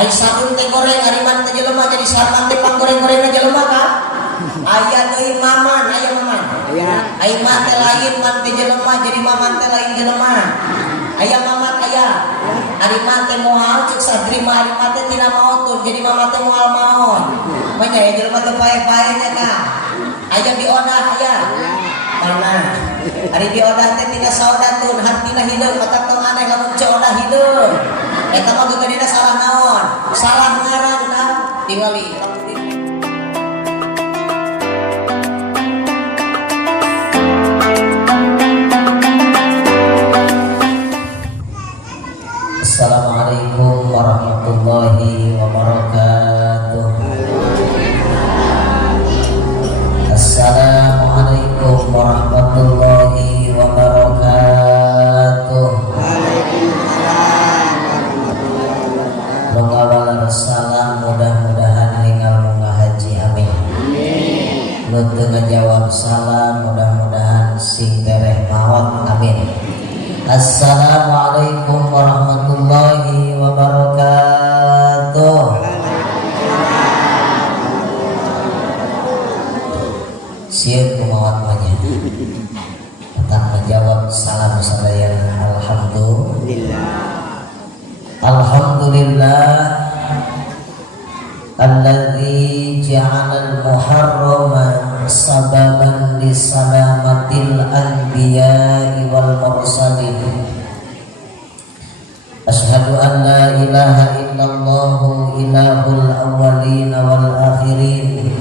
Ai sarung teh goreng ariman teh jelema jadi sarman teh panggoreng-gorengna jelema kan. Aya deui maman, aya maman. Ai mah teh lain man teh jelema jadi maman teh lain jelema. Aya maman aya. Ariman teh moal cek sadri mah ariman teh tina maotun jadi maman teh moal maot. Manya ya jelema teh pae-pae nya kan. Aya diodah aya. Mana? Ari diodah teh tina saudatun hartina hideung otak tong aneh lamun odah hideung. Eta mah geudena salah naon? Salah ngaranna tingali. Assalamualaikum warahmatullahi wabarakatuh. Assalamualaikum warahmatullahi wabarakatuh. Longawal salam mudah-mudahan ningal ngahaji amin. Nu teu ngajawab salam mudah-mudahan sing tereh maot amin. Assalamualaikum warahmatullahi wabarakatuh. Sieun kumaha manya. Tentang menjawab salam sadaya alhamdulillah. Alhamdulillah alladzi ja'ala al-muharrama sababan li salamatil anbiya'i wal mursalin. Asyhadu an la ilaha illallah ilahul awwalin wal akhirin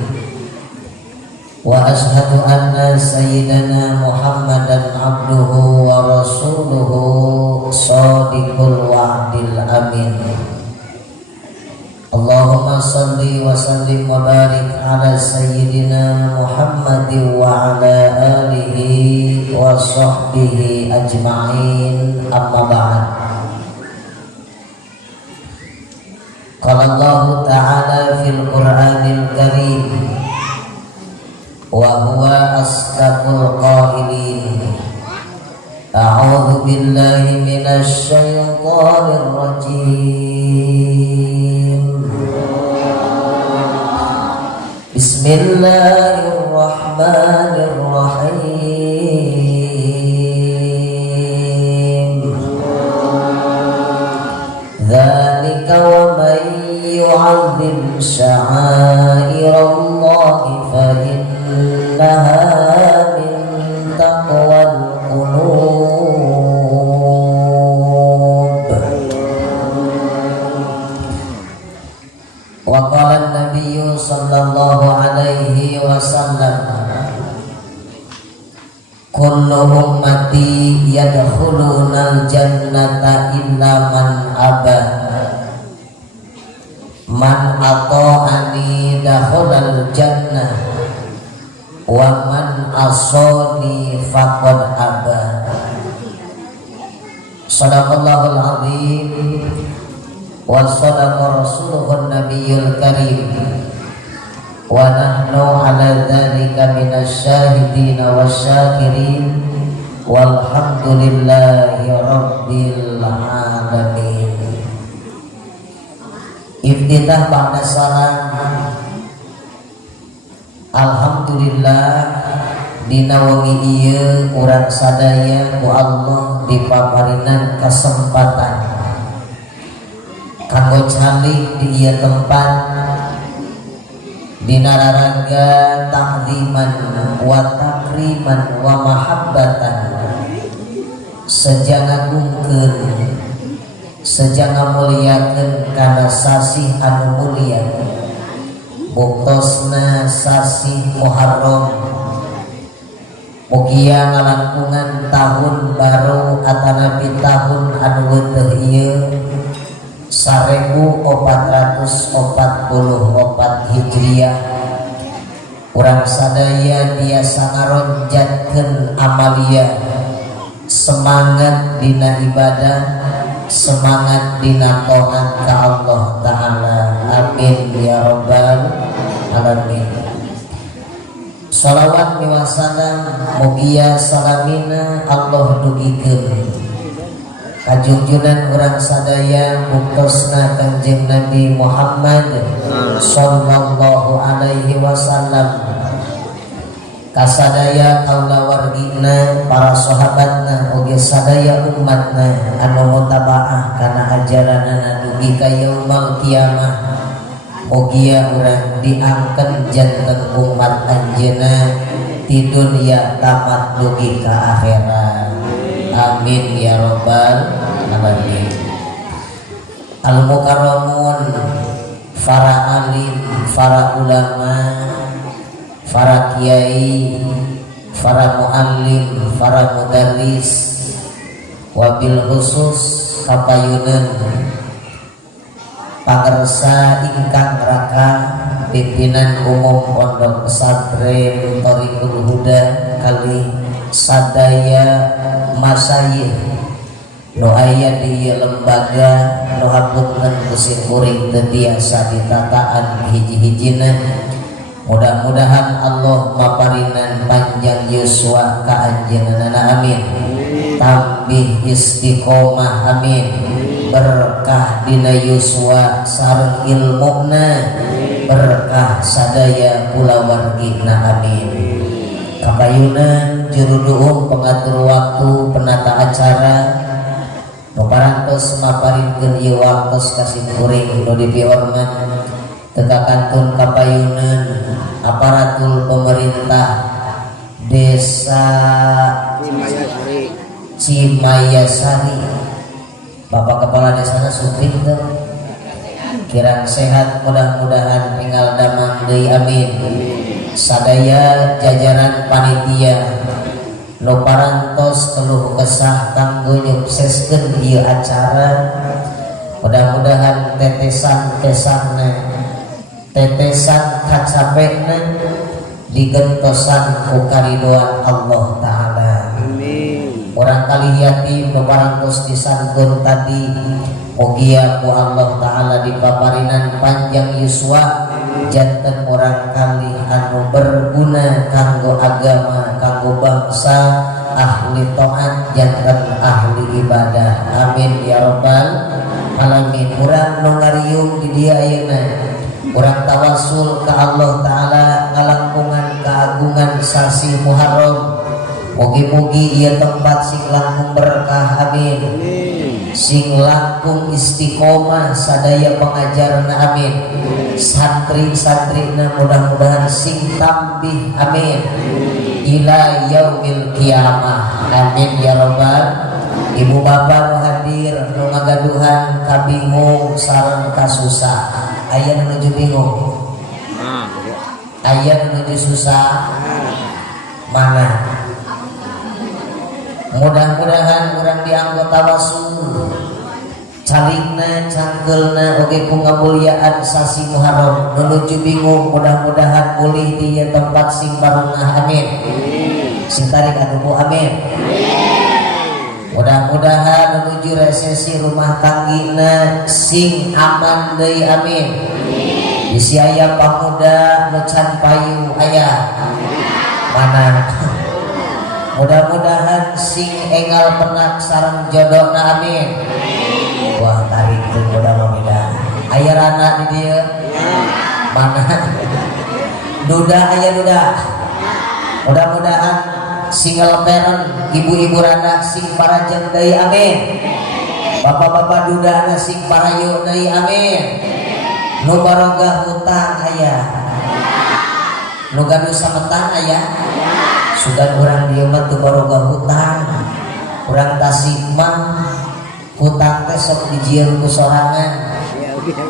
wa asyhadu anna sayyidana Muhammadan abduhu wa rasuluhu shadiqul wa'dil amin. Allahumma salli wa sallim wa barik ala sayyidina Muhammadin wa ala alihi wa sahbihi ajma'in, amma ba'd. Qala Allah ta'ala fil Qur'anil Karim wa huwa asdaqul qailin. A'udzu billahi minasy syaithanir rajim. Bismillahirrahmanirrahim. Dzalika wa man yu'azzim sya'airallahi fa innaha min taqwal qulub. Wa qala an-nabiyyu sallallahu alaihi wasallam, kullu ummati yadkhulunal jannata illa man aba. Man ata'ani dakhalal jannah wa man asani faqad aba. Shadaqallahul azim wa sadaqa rasuluhun nabiyyul karim wa nahnu ala dzalika minasy syahidin wasyakirin walhamdulillahi rabbil alamin. Iftitah ba'da salam. Alhamdulillah dina wengi ieu urang sadaya ku Allah dipaparinan kesempatan kanggo calik di ieu tempat dina raraga ta'ziman wa takriman wa mahabbatan seja ngagungkeun seja ngamuliakeun kana sasih anu mulia buktosna sasih Muharram. Mugia ngalangkungan tahun baru atanapi tahun anu weueuh ieu 1444 Hijriah. Urang sadaya tiasa ngaronjatkeun amalia semangat dina ibadah, semangat dina taat ka Allah Ta'ala. Amin ya rabbal alamin. Salawat miwasalam mugia salamina Allah dugikeun Kajungjunan orang sadaya muktosna Kanjeng Nabi Muhammad sallallahu alaihi wasallam, kasadaya kaula wargina para sahabatna oge sadaya umatna anu mutabaah kana ajaranna dugi ka yaumul kiamah. Mugia urang diangkat janten umat anjeunna di dunia tamat dugi ka akhirat. Amin ya rabbal alamin. Al-mukarramun, para alim, para ulama, para kiai, para muallim, para mudarris, wabil khusus kapayunan pangersa ingkang raka pimpinan umum Pondok Pesantren Thoriqul Huda kali sadaya masayih nu aya di lembaga nu hapunten kusin kuring teu tiasa ditataan hiji-hijina. Mudah-mudahan Allah maparinan panjang yuswa ka anjeunna, amin. Tambih istiqomah, amin. Berkah dina yuswa sareng ilmuna, berkah sadaya kula wargina, amin. Kapayunan juru duung pengatur waktu penata acara nu parantos maparinkeun ieu waktos kasih kuring nu dipihormat tekakantun kapayunan aparatur pemerintah desa Cimayasari. Bapak Kepala Desana Supin tuh kirang sehat, mudah-mudahan tinggal damang deui, amin. Sadaya jajaran panitia nu parantos keluh kesah kanggo nyukseskeun ieu acara, mudah-mudahan tetesan-tetesanna tetesan kacapekna digentosan ku karidoan Allah taala. Amin. Urang kali yatim nu parantos disangkeun tadi mugia ku Allah taala dipaparinan panjang yuswa janten orang kali anu berguna kanggo agama, kanggo bangsa, ahli taat janten ahli ibadah, amin ya rabbal alamin. Urang nu ngariung di dieu ayeuna urang tawasul ka Allah taala ngalangkungan keagungan sasi Muharram. Mugi-mugi ieu tempat sing langkung berkah, amin. Sing langkung istiqomah sadaya pengajarna, amin. Santri-santrina mudah-mudahan sing tambih, amin. Ila yaumil kiamah, amin ya rabbal. Ibu bapak nu hadir nu ngagaduhan kabingung sareng kasusah, aya nu nuju bingung, aya nu nuju susah, mana? Mudah-mudahan urang dianggota tawasul calingna cangkeulna oge ku ngamulyaan sasi Muharram nuju bingung, mudah-mudahan pulih di tempat sing barungah, amin. Sing tarik aduh, amin. Mudah-mudahan menuju resesi rumah tanggina sing aman deui, amin. Bisi aya pamuda nu can payu aya mana. Mudah-mudahan sing enggal penak sareng jodohna, amin. Wah tarik tuh mudah-mudahan aya rana di dieu mana duda aya duda. Mudah-mudahan single parent ibu-ibu rana sing parajeng deui, amin. Bapak-bapak dudana sing parayu deui, amin. Nu barogah hutang aya, nu gaduh sametan aya. Sugan urang dieu mah teu barogah hutang, urang tasik mah hutang teh sok dijieun ku sorangan.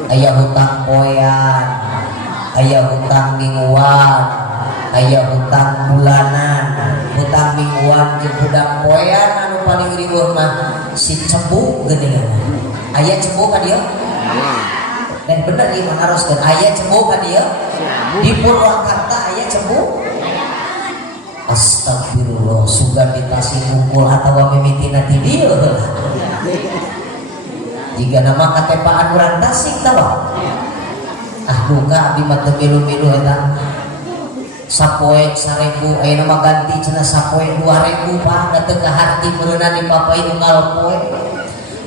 Aya hutang poean, aya hutang mingguan, aya hutang bulanan. Hutang mingguan jeung budak poean anu paling riweuh mah si cebu geuningan. Aya cebu ka dieu? Dan bener ieu manaroskeun aya cebu ka dieu? Di Purwakarta aya cebu? Astagfirullah, sugan ditasi mukul atawa mimitina ti dieu. Jika nama katepaan urang Tasik tah. Ah duka abdi mah teu milu-milu eta. Sapoe 1000 ayeuna mah ganti cenah sapoe 2000 Pak, da teu kaharti meureunna dipapai unggal poe.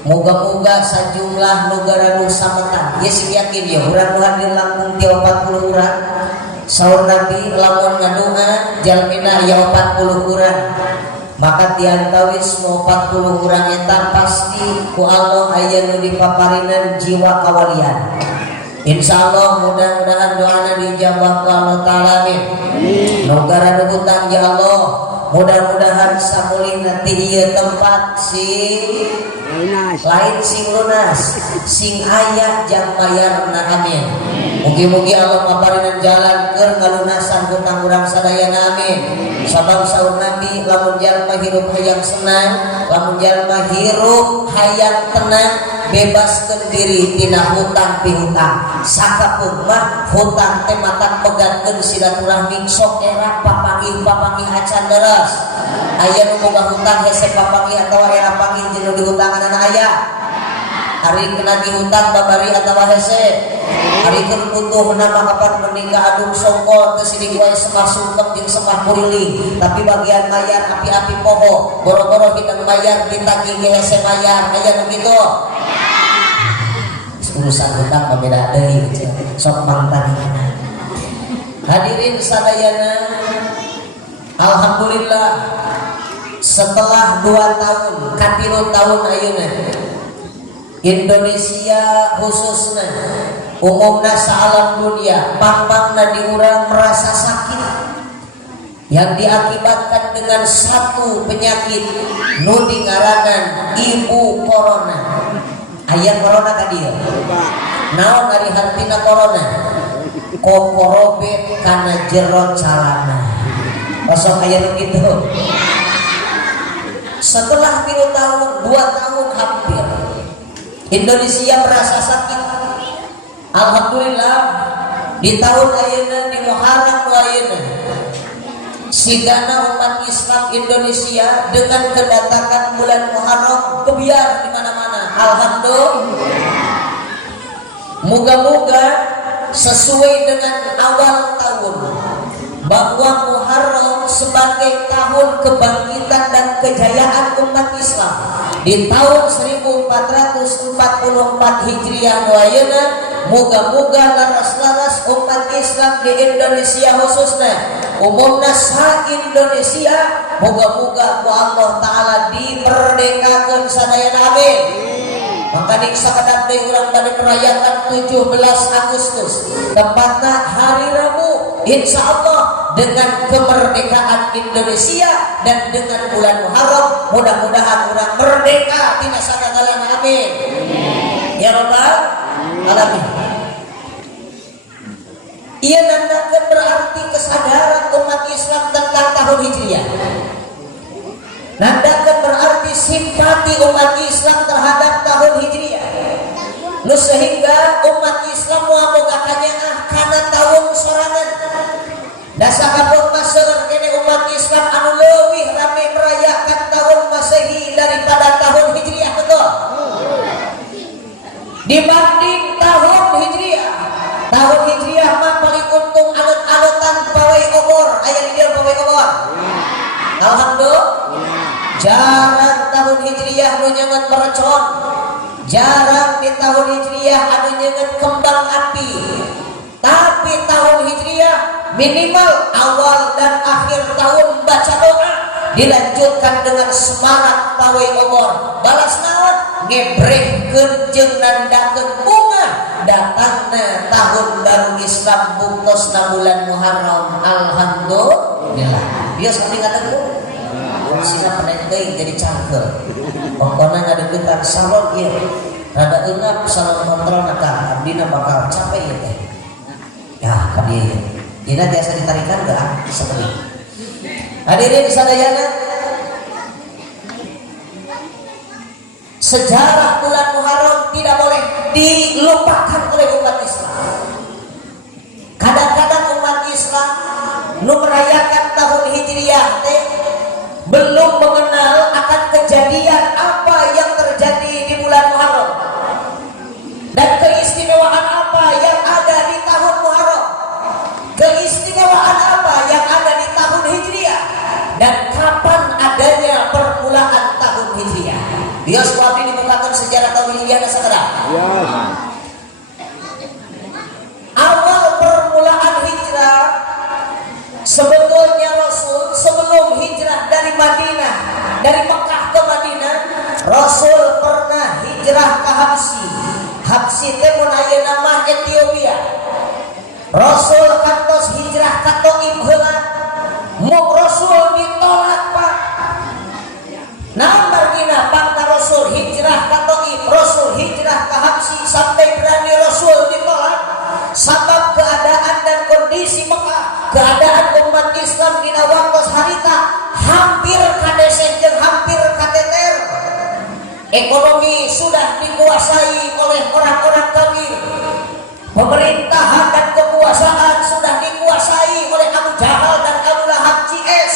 Moga-moga sajumlah negara nu sametan. Ya sing yakin ya urang nu hadir langkung ti 40 urang. Saur Nabi lamun ngadoa jalmina ya 40 urang. Maka tiantawis mau 40 urang eta pasti ku Allah aya nu dipaparinan jiwa kawalian. Insyaallah mudah-mudahan doana dijabah ku Allah taala amin. Nogara nu hutang ya Allah, mudah-mudahan samulih nanti ieu tempat lain sing lunas, sing aya jang bayarna amin. Mugi-mugi Allah maparinan jalan keur ngalunasan hutang urang sadayana amin. Sabab saur Nabi lamun jalma hirup hayang senang, lamun jalma hirup hayang tenang, bebaskeun diri tina hutang pihutang. Sakapun mah hutang teh mata pegatkeun silaturahmi sok era papangih acan leres. Aya nu boga hutang hese papangih atawa era pangih jeung dihutangan aya. Hari kena dihutang babari atawa hese. Hari keur butuh nama kapan menikah aduk songkol teu sidik wae semah sungkem jeung semah kuriling, tapi bagian bayar api-api poho boro-boro hidang bayar ditagih ge hese bayar aya nu kitu. Urusan hutang pabeda deui sok mangtaniana. Hadirin sadayana, alhamdulillah setelah 2 tahun katilu tahun ayeuna Indonesia khususnya umumna saalam dunia pang-pangna di urang merasa sakit yang diakibatkan dengan satu penyakit nu dingaranan ibu corona. Aya corona ka dieu. Naon ari hartina corona? Kokorobet kana jero calana. Kosong aya nu kitu. Setelah 3 tahun, 2 tahun hampir Indonesia merasa sakit. Alhamdulillah di tahun ayeuna di Muharram ayeuna sigana umat Islam Indonesia dengan kedatangan bulan Muharram kebiar di mana-mana. Alhamdulillah. Moga-moga sesuai dengan awal tahun bahwa Muharram sebagai tahun kebangkitan dan kejayaan umat Islam di tahun 1444 Hijriah ayeuna, moga-moga laras-laras umat Islam di Indonesia khususnya umumna sa Indonesia moga-moga ku Allah taala dimerdekakeun sadayana amin. Maka di sakadat teh urang bade merayakan 17 Agustus tepatna hari Rabu insyaallah dengan kemerdekaan Indonesia dan dengan bulan Muharram mudah-mudahan urang merdeka tina sadagalana amin. Ya rabbal alamin. Ia nandakeun berarti kesadaran umat Islam tentang tahun Hijriah. Nandakeun berarti simpati umat Islam terhadap tahun Hijriah. Nu sehingga umat Islam moal boga kanyaah kana tahun sorangan. Da sakabut maseureun kene umat Islam anu leuwih rame merayakan tahun Masehi daripada tahun Hijriah betul. Dibanding tahun Hijriah. Tahun Hijriah mah paling untung alut-alutan pawai obor, aya di dieu pawai obor. Alhamdulillah. Jarang tahun Hijriah nu nyeungeut merecon. Jarang di tahun Hijriah anu nyeungeut kembang api. Tapi tahun Hijriah minimal awal dan akhir tahun baca doa dilanjutkan dengan semarak pawai obor. Balas naon? Ngebrehkeun jeung nandakeun bunga datangna tahun baru Islam bungkusna bulan Muharram. Alhamdulillah. Bios kami ngadeung sina padain deui jadi cangkel. Pokona ngadeukeutan salon ieu. Rada eunap salon kontrol ka abdina bakal capek ieu teh. Ya, ka dieu. Dina biasa ditarikan ke seperti. Hadirin sadayana, sejarah bulan Muharram tidak boleh dilupakan oleh umat Islam. Kadang-kadang umat Islam nu merayakan tahun Hijriah teh belum mengenal akan kejadian apa yang terjadi di bulan Muharram dan keistimewaan apa yang ada di tahun Muharram, keistimewaan apa yang ada di tahun Hijriah, dan kapan adanya permulaan tahun Hijriah. Bios wabdi dibukakan sejarah dari Mekah ke Madinah, Rasul pernah hijrah ke Habsi. Habsi teh mun aya nama Ethiopia. Rasul kantos hijrah ka Taif heula. Muk Rasul ditolak Pak. Nah margina pakna Rasul hijrah ka Taif, Rasul hijrah ke Habsi sampai berani Rasul ditolak. Sabab keadaan dan kondisi Mekah, keadaan umat Islam dina waktos harita hampir kadesen jeung hampir kateter. Ekonomi sudah dikuasai oleh orang-orang kafir. Pemerintahan dan kekuasaan sudah dikuasai oleh Abu Jahal dan Abu Lahab CS.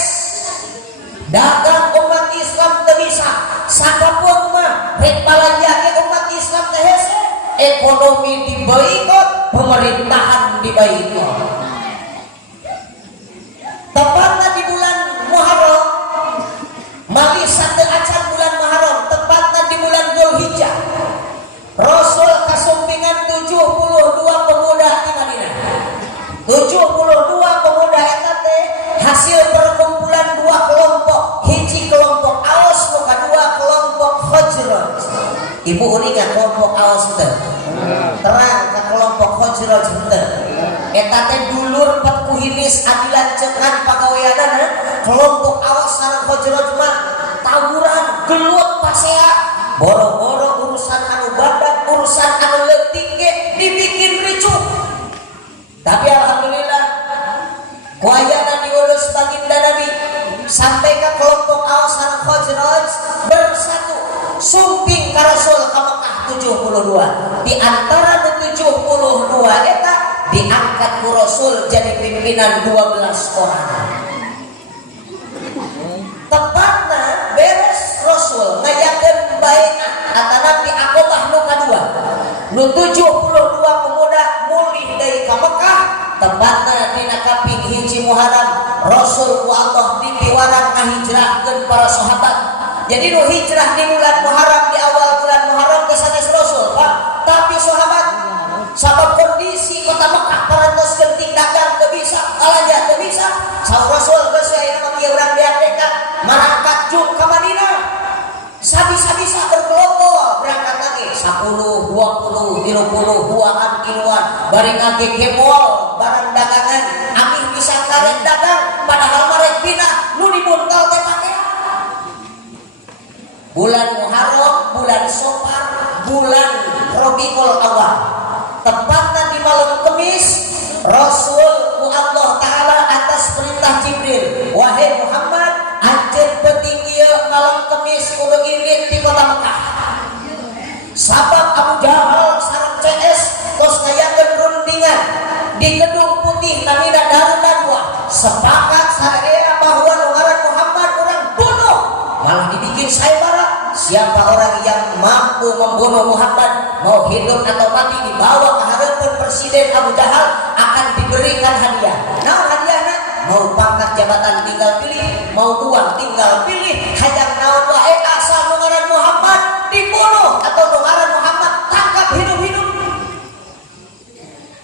Dagang umat Islam teu bisa, sakapun mah rek balanja umat Islam teh hese. Ekonomi diboikot, pemerintahan diboikot. Tepatnya di bulan Muharram, mali satu acan bulan Muharram, tepatnya di bulan Dzulhijjah. Rasul kasumpingan 72 pemuda di Madinah. 72 pemuda eta teh hasil perkumpulan dua kelompok, hiji kelompok Aus, muka dua kelompok Khazraj. Ibu uningan kelompok Aus teh. Terang ke kelompok Khazraj teh. Eta teh dulur pekuhilis adilan cengan pagaweanana. Kelompok Aus sareng Khazraj mah tawuran gelut pasea. Boro-boro urusan anu badak, urusan anu leutik ge dibikin ricuh. Tapi alhamdulillah kuayana diurus baginda Nabi sampai ke kelompok Aus sareng Khazraj bersatu sumping ka Rasul ka Mekah 72. Di antara 72 eta diangkat ku Rasul jadi pimpinan 12 orang. Tepatna beres Rasul ngayakeun baiat antara di Aqabah nu kadua. Nu 72 pemuda mulih dari ka Mekah, tepatna dina kaping hiji Muharram Rasul ku Allah dipiwarang ngahijrahkeun para sahabat. Jadi nu hijrah di bulan Muharram, di awal bulan Muharram kesanes Rasul Pak. Tapi sahabat sabab kondisi kota Mekah parantos genting dagang teu bisa, alanja teu bisa. Saur Rasul geus aya nama ieu urang beadeka marangkat jung ka Madinah. Sabisa-bisa bergelombol berangkat lagi 10, 20, 30 buahan kiloan bari ngage kemol barang dagangan amih bisa karek dagang padahal marek pindah nu dibuntal teh pakaian. Bulan Muharram, bulan Safar, bulan Rabiul Awal. Tepatnya di malam Kamis, Rasul ku Allah Ta'ala atas perintah Jibril, wahai Muhammad, anjeun penting ieu malam Kamis kudu irit di kota Mekah. Sabab Abu Jahal sareng CS tos ngayakeun rundingan di Gedung Putih namina Darun Nadwa. Sepakat sarerea bahwa nu ngaran Muhammad urang bunuh. Malah dibikin sayembara. Siapa orang yang mampu membunuh Muhammad, mau hidup atau mati, dibawa ke hadapan Presiden Abu Jahal akan diberikan hadiah. Nah hadiahnya mau pangkat jabatan tinggal pilih, mau uang tinggal pilih. Hayang naon wae asal nu ngaran Muhammad dibunuh atau nu ngaran Muhammad tangkap hidup-hidup.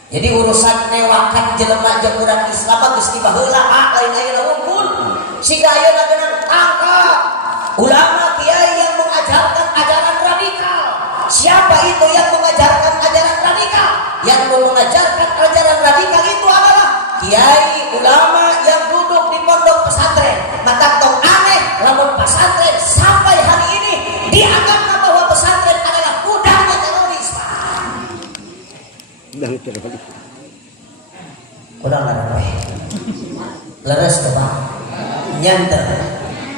Jadi urusan newakan jelema jeung urang Islam geus dibaheula lain ayeuna unggul. Siga ayeuna geunang tangkap ulama kiai yang mengajarkan ajaran radikal. Siapa itu yang mengajarkan ajaran radikal? Yang mengajarkan ajaran radikal itu adalah kiai ulama yang duduk di pondok pesantren. Maka tong aneh lamun pesantren sampai hari ini dianggap bahwa pesantren adalah gudangnya teroris. Gudang teroris. Gudang teroris. Leres teh Pak. Nyanter.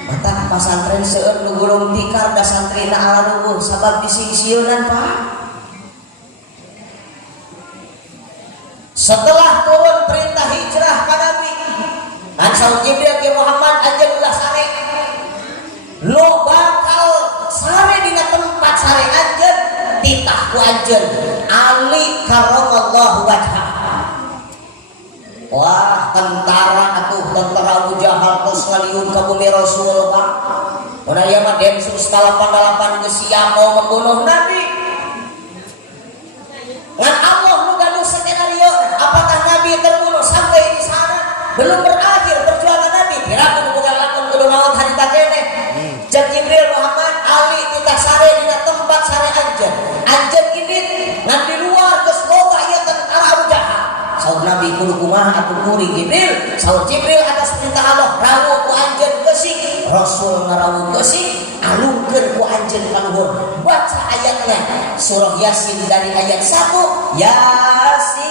Mata pasantren seueur nu gulung tikar da santrina ala nubuh sabab disingsieunan Pak. Setelah turun perintah hijrah ka Nabi, ansal Jibril ke Muhammad anjeun ulah sare. Lu bakal sare dina tempat sare anjeun titah ku anjeun Ali karramallahu wajha. Wah tentara atuh tentara Abu Jahal tos ngaliun ka bumi Rasul Pak. Mun aya mah Densus 88 geus siap mau membunuh Nabi. Ngan Allah nu gaduh skenario, apakah Nabi terbunuh sampai di sana? Belum berakhir perjuangan Nabi. Kira kudu boga lakon kudu maot harita keneh. Nabi kudu kumaha atuh kuring Jibril. Saur Jibril atas perintah Allah rawuh ku anjeun geusing. Rasul ngarawuh geusing alungkeun ku anjeun ka luhur. Baca ayatnya surah Yasin dari ayat 1 Yasin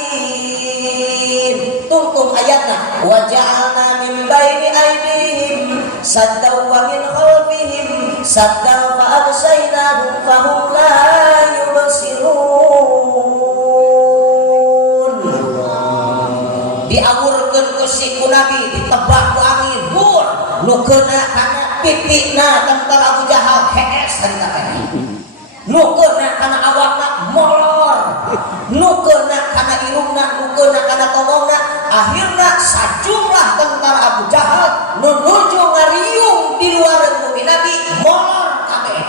tungtung ayatna wa ja'alna min baini aydihim saddaw wa min khalfihim saddaw fa absaynahum fahum la yubsirun. Diawurkeun ku si ku Nabi ditebak ku angin bur nu keuna kana pitikna tentara Abu Jahal hees harita teh nu keuna kana awakna molor nu keuna kana irungna nu keuna kana tongongna akhirna sajumlah tentara Abu Jahal nu nuju ngariung di luar bumi Nabi molor kabeh.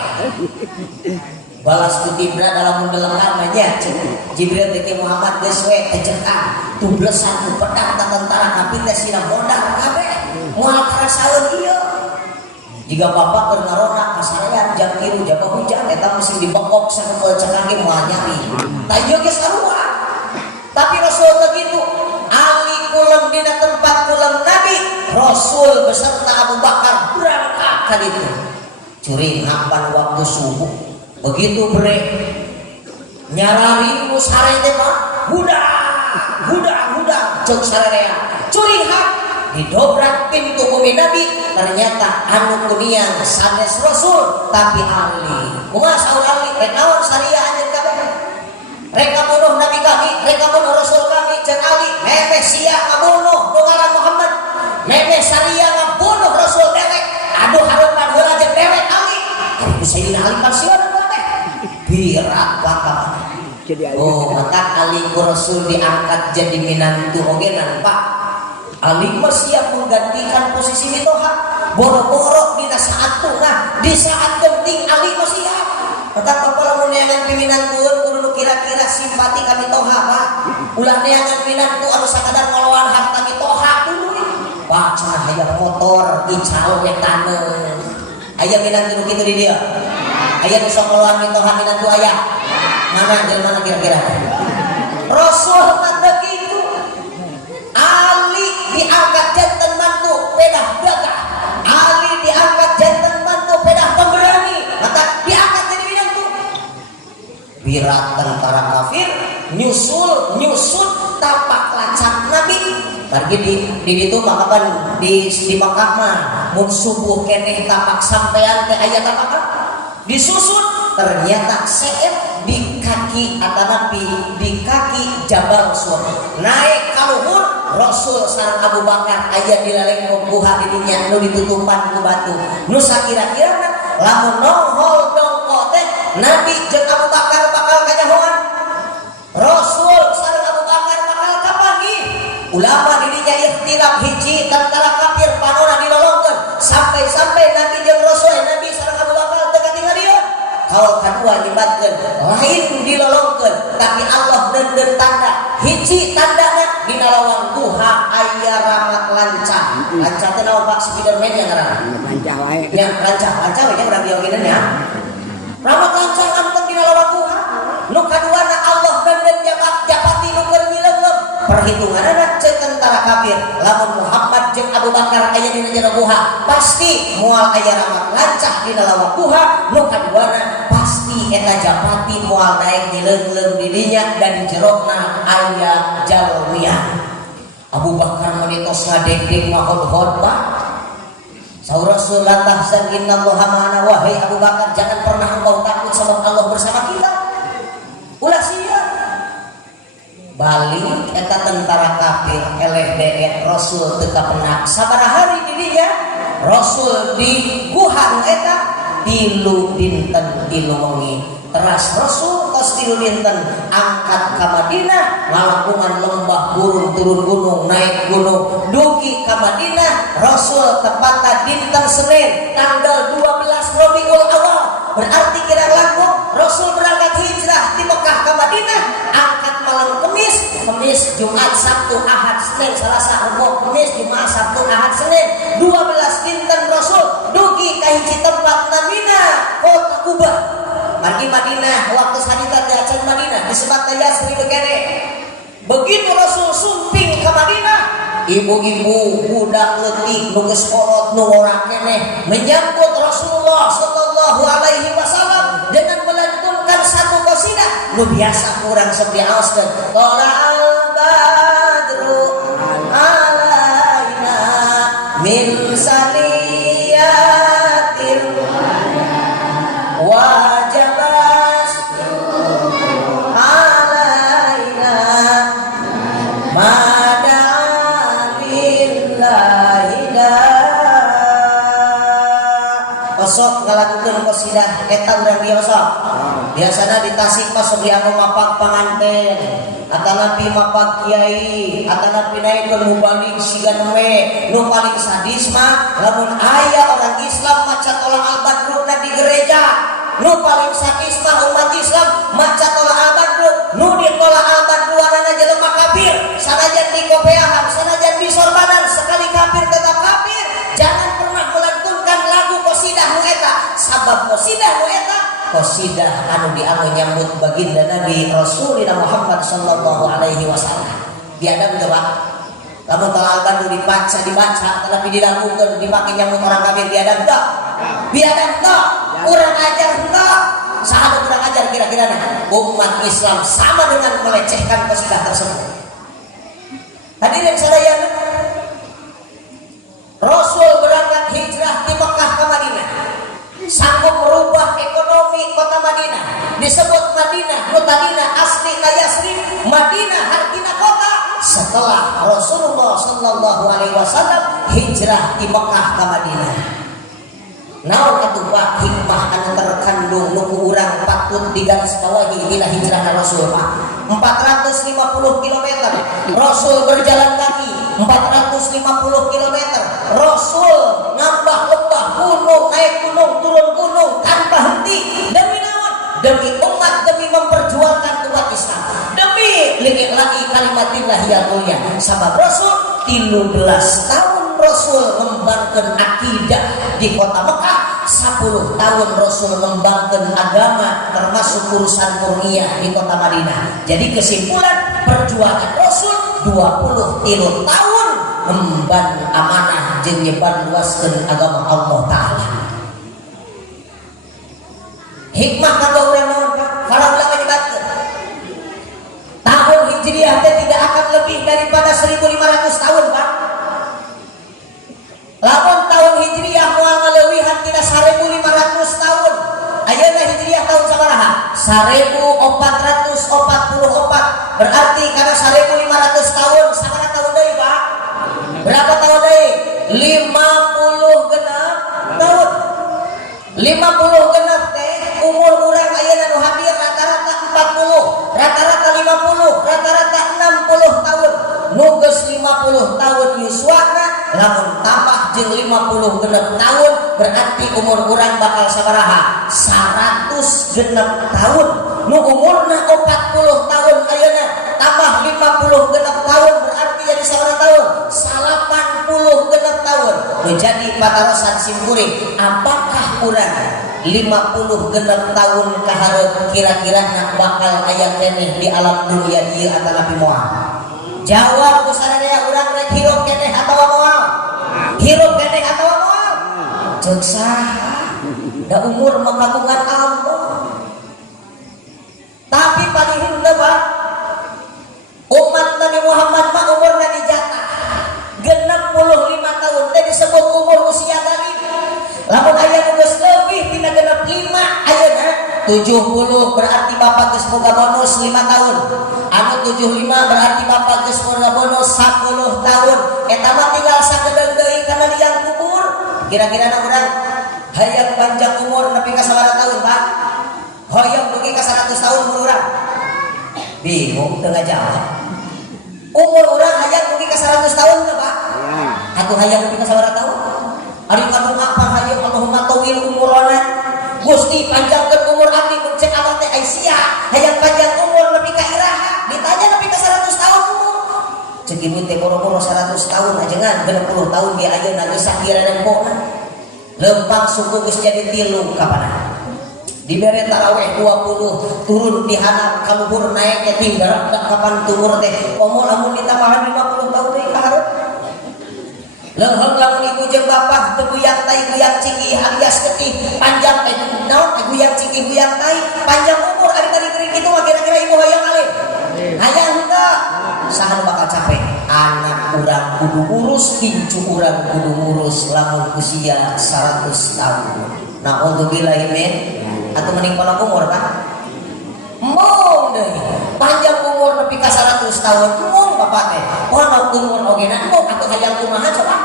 Balas kutibna dalam mendelengkannya Jibril teh Muhammad geus we tejengkan tublesan ku pedang tentara kabeh teh sina modal kabeh moal karasaeun ieu. Jika bapak keur ngarona kasarean jam kieu jaga hujan eta mesti dibekok sakeul cekake moal nyari. Tah ieu ge sarua. Tapi Rasul begitu ali kuleum dina tempat kuleum Nabi, Rasul beserta Abu Bakar berangkat ka ditu. Curing hapan waktu subuh. Begitu bre nyarari musare teh mah budak cek sararea curing hak didobrak pintu bumi Nabi ternyata anu kuniang sanes Rasul tapi ahli kumaha saur ahli rek naon saria anjeun kabeh rek kabunuh Nabi kami rek kabunuh Rasul kami cek ahli memeh sia kabunuh nu ngaran Muhammad memeh saria ngabunuh Rasul dewek aduh hareupan heula jeung dewek ahli ari Sayyidina Ali pasieun birat wakam. Oh, maka Ali ku Rasul diangkat jadi minantu ogenan Pak. Ali mah siap menggantikan posisi Mitoha. Boro-boro dina saat tengah, di saat penting Ali mah siap. Tetap bapak lamun neangan piminantueun kudu kira-kira simpati ka Mitoha, Pak. Ulah neangan pinantu anu sakadar ngoloan harta Mitoha dulu. Pak, cenah aya motor ical we taneuh. Aya minantu kitu di dieu. Aya nu sok ngoloan Mitoha minantu aya. Mana jelema kira-kira? Rasul mah begitu. Ali diangkat janten mantu pedah gagah. Ali diangkat janten mantu pedah pemberani. Maka diangkat jadi minantu. Birat tentara kafir nyusul tapak lacak Nabi. Pergi di itu makapan di Makkah mah mun subuh keneh tapak sampean teh aya tapak disusun ternyata seet di kaki atau di kaki Jabal Sur naik kaluhur Rasul sareng Abu Bakar aya di laleng buha di dunia nu ditutupan ku batu nu sakira-kira lamun nongol dongkok teh Nabi jeung Abu Bakar bakal kanyahoan Rasul sareng Abu Bakar bakal kapanggih ulama di dinya ikhtilaf hiji tentara kafir panona dilolongkeun sampai Nabi jeung Rasul Nabi sareng Abu Bakar teu katingal ieu kalau kedua libatkeun lain dilolongkeun tapi Allah neundeun tanda hiji tandana dina lawang duha aya ramat lancah lancah teh naon Pak Spiderman nya ngaranna lancah wae nya lancah we urang diogeun nya ramat lancah anu dina lawang duha nu kaduana Allah neundeun japati nu keur mileungkeun perhitunganna cek tentara kafir lamun Muhammad jeung Abu Bakar aya dina jero duha pasti moal aya ramat lancah dina lawang duha nu kaduana pasti eta japati moal naik dileung-leung di dinya dan jerona aya jalmiah. Abu Bakar menitos ngadeg-deg ngahod-hod Pak. Saur Rasul la tahzan innallaha ma'ana wahai Abu Bakar jangan pernah engkau takut sebab Allah bersama kita. Ulah siap. Balik eta tentara kafir eleh deet Rasul teu kapenak sabaraha hari di dinya Rasul di guha eta tilu dinten tilu wengi teras Rasul tos tilu dinten angkat ka Madinah ngalakungan lembah gurun turun gunung naik gunung dugi ka Madinah Rasul tepatna dinten Senin tanggal 12 Rabiul Awal berarti kira langkung Rasul berangkat hijrah di Mekah ke Madinah angkat malam Kemis Jumat Sabtu Ahad Senin Selasa Rabu Kamis Jumat Sabtu Ahad Senin 12 dinten Rasul dugi ka hiji tempat Madinah kota Kuba margi Madinah waktu sadita di acan Madinah disebut Yasrib kene begitu Rasul sumping ibu-ibu budak leutik nu geus kolot nu ora keneh menyambut Rasulullah sallallahu alaihi wasallam dengan melantunkan satu qasidah nu biasa urang sok diaoskeun tola'al badru alaina min saniyatir wajabas alaina sok ngalakukeun qasidah eta urang biasana di Tasik mah sok dianggo mapag panganten atanapi mapag kiai atanapi naikeun mubalik sigan we nu paling sadis mah lamun aya orang Islam maca tolak al-badruna di gereja nu paling sadis mah umat Islam maca tolak al-badru nu ditolak al-badruana jelema kafir sanajan di kopeahan sanajan di sorbanan sekali kafir tetap kafir. Jangan pernah melantunkan lagu qasidah nu eta sabab qasidah nu eta qasidah anu dianggo nyambut baginda Nabi Rasulullah Muhammad sallallahu alaihi wasallam. Biadab teu Pak? Lamun talagan nu dibaca tapi dilakukeun dipake nyambut orang kafir biadab teu? Biadab teu? Urang ajar teu? Saha urang ajar kira-kira umat Islam sama dengan melecehkan qasidah tersebut. Hadirin sadayana, Rasul berangkat hijrah di Mekah ke Madinah, sanggup merubah ekonomi kota Madinah. Disebut Madinah, Madinah asli Yasrib, Madinah artinya kota. Setelah Rasulullah sallallahu alaihi wasallam hijrah di Mekah ke Madinah, naon atuh Pak hikmah anu terkandung nu ku urang patut digarisbawahi dina hijrah Rasul Pak? 450 km Rasul berjalan kaki, 450 km Rasul nambah lembah gunung naik gunung turun gunung tanpa henti demi naon? Demi umat, demi memperjuangkan umat Islam, demi lingkir lagi kalimatillah ya mulia. Sabab Rasul 13 tahun Rasul ngembangkeun akidah di kota Mekah, 10 tahun Rasul ngembangkeun agama termasuk urusan Qur'iyah di kota Madinah. Jadi kesimpulan perjuangan Rasul 23 tahun emban amanah jeung nyebar luaskeun agama Allah taala. Hikmah kanggo urang naon Pak? Kalau ulama nyebatkeun tahun Hijriah teh tidak akan lebih daripada 1500 tahun Pak. Lamun tahun Hijriah moal ngaleuwihan tina 1500 tahun. Ayeuna Hijriah tahun sabaraha? 1444. Berarti karena 1500 tahun sabaraha tahun deui Pak? Berapa tahun deui? 50 genap tahun. 50 genap teh umur urang ayeuna nu hadir rata-rata 40, rata-rata 50, rata-rata 60 tahun. Nu geus 50 tahun yuswana lamun tambah jeung 50 genep tahun berarti umur urang bakal sabaraha? 100 genep tahun. Nu umurna 40 tahun ayeuna tambah 50 genep tahun berarti jadi sabaraha tahun? 80 genep tahun. Jadi patarosan simkuring apakah urang 50 genep tahun kahareup kira-kira bakal aya keneh di alam dunia ieu atanapi moal? Jawab ku sadaya urang rek hirup keneh atawa moal? Hirup keneh atawa moal? Ceuk saha? Da umur mah kagungan Allah. Tapi paling henteu Pak, umat Nabi Muhammad mah umurna dijatah 65 tahun teh disebut umur usia galib. Lamun aya nu geus leuwih tina 65 ayeuna 70 berarti bapak geus boga bonus 5 tahun. Anu 75 berarti bapak geus boga bonus 10 tahun. Eta mah tinggal sakedeung deui kana liang kubur. Kira-kira urang hayang panjang umur nepi ka sabaraha tahun Pak? Hoyong dugi ka 100 tahun umur urang. Bingung teu ngajawab. Umur urang hayang dugi ka 100 tahun teu Pak? Atuh hayang dugi ka sabaraha tahun? Ari kamu apa hayang Allahumma tawil umurana. Gusti panjangkeun umur abdi mun cek Allah teh Aisyah hayang panjang umur nepi ka iraha ditanya nepi ka 100 tahun umur cek ibu teh boro-boro 100 tahun ajengan 60 tahun dia ayeuna geus sakira nempona lempang suku geus jadi 3 kapanana dibere tarawih 20 turun di handap kaluhur naek tinggal kapan turun teh omol lamun ditambahan 50 tahun deui ka hareup Leuheung lamun ibu jeung bapak teu guyang tai guyang ciki alias getih panjang naon guyang ciki guyang tai panjang umur ari tadi kitu mah kira-kira ibu hoyong alih. Hayang henteu. Saha nu bakal capek? Anak urang kudu ngurus, incu urang kudu ngurus lamun usia 100 tahun. Naudzubillah min atuh mending pola umur kan? Mung deui. Panjang umur nepi ka 100 tahun mung bapak teh. Pola umur ogena mung atuh hayang kumaha coba?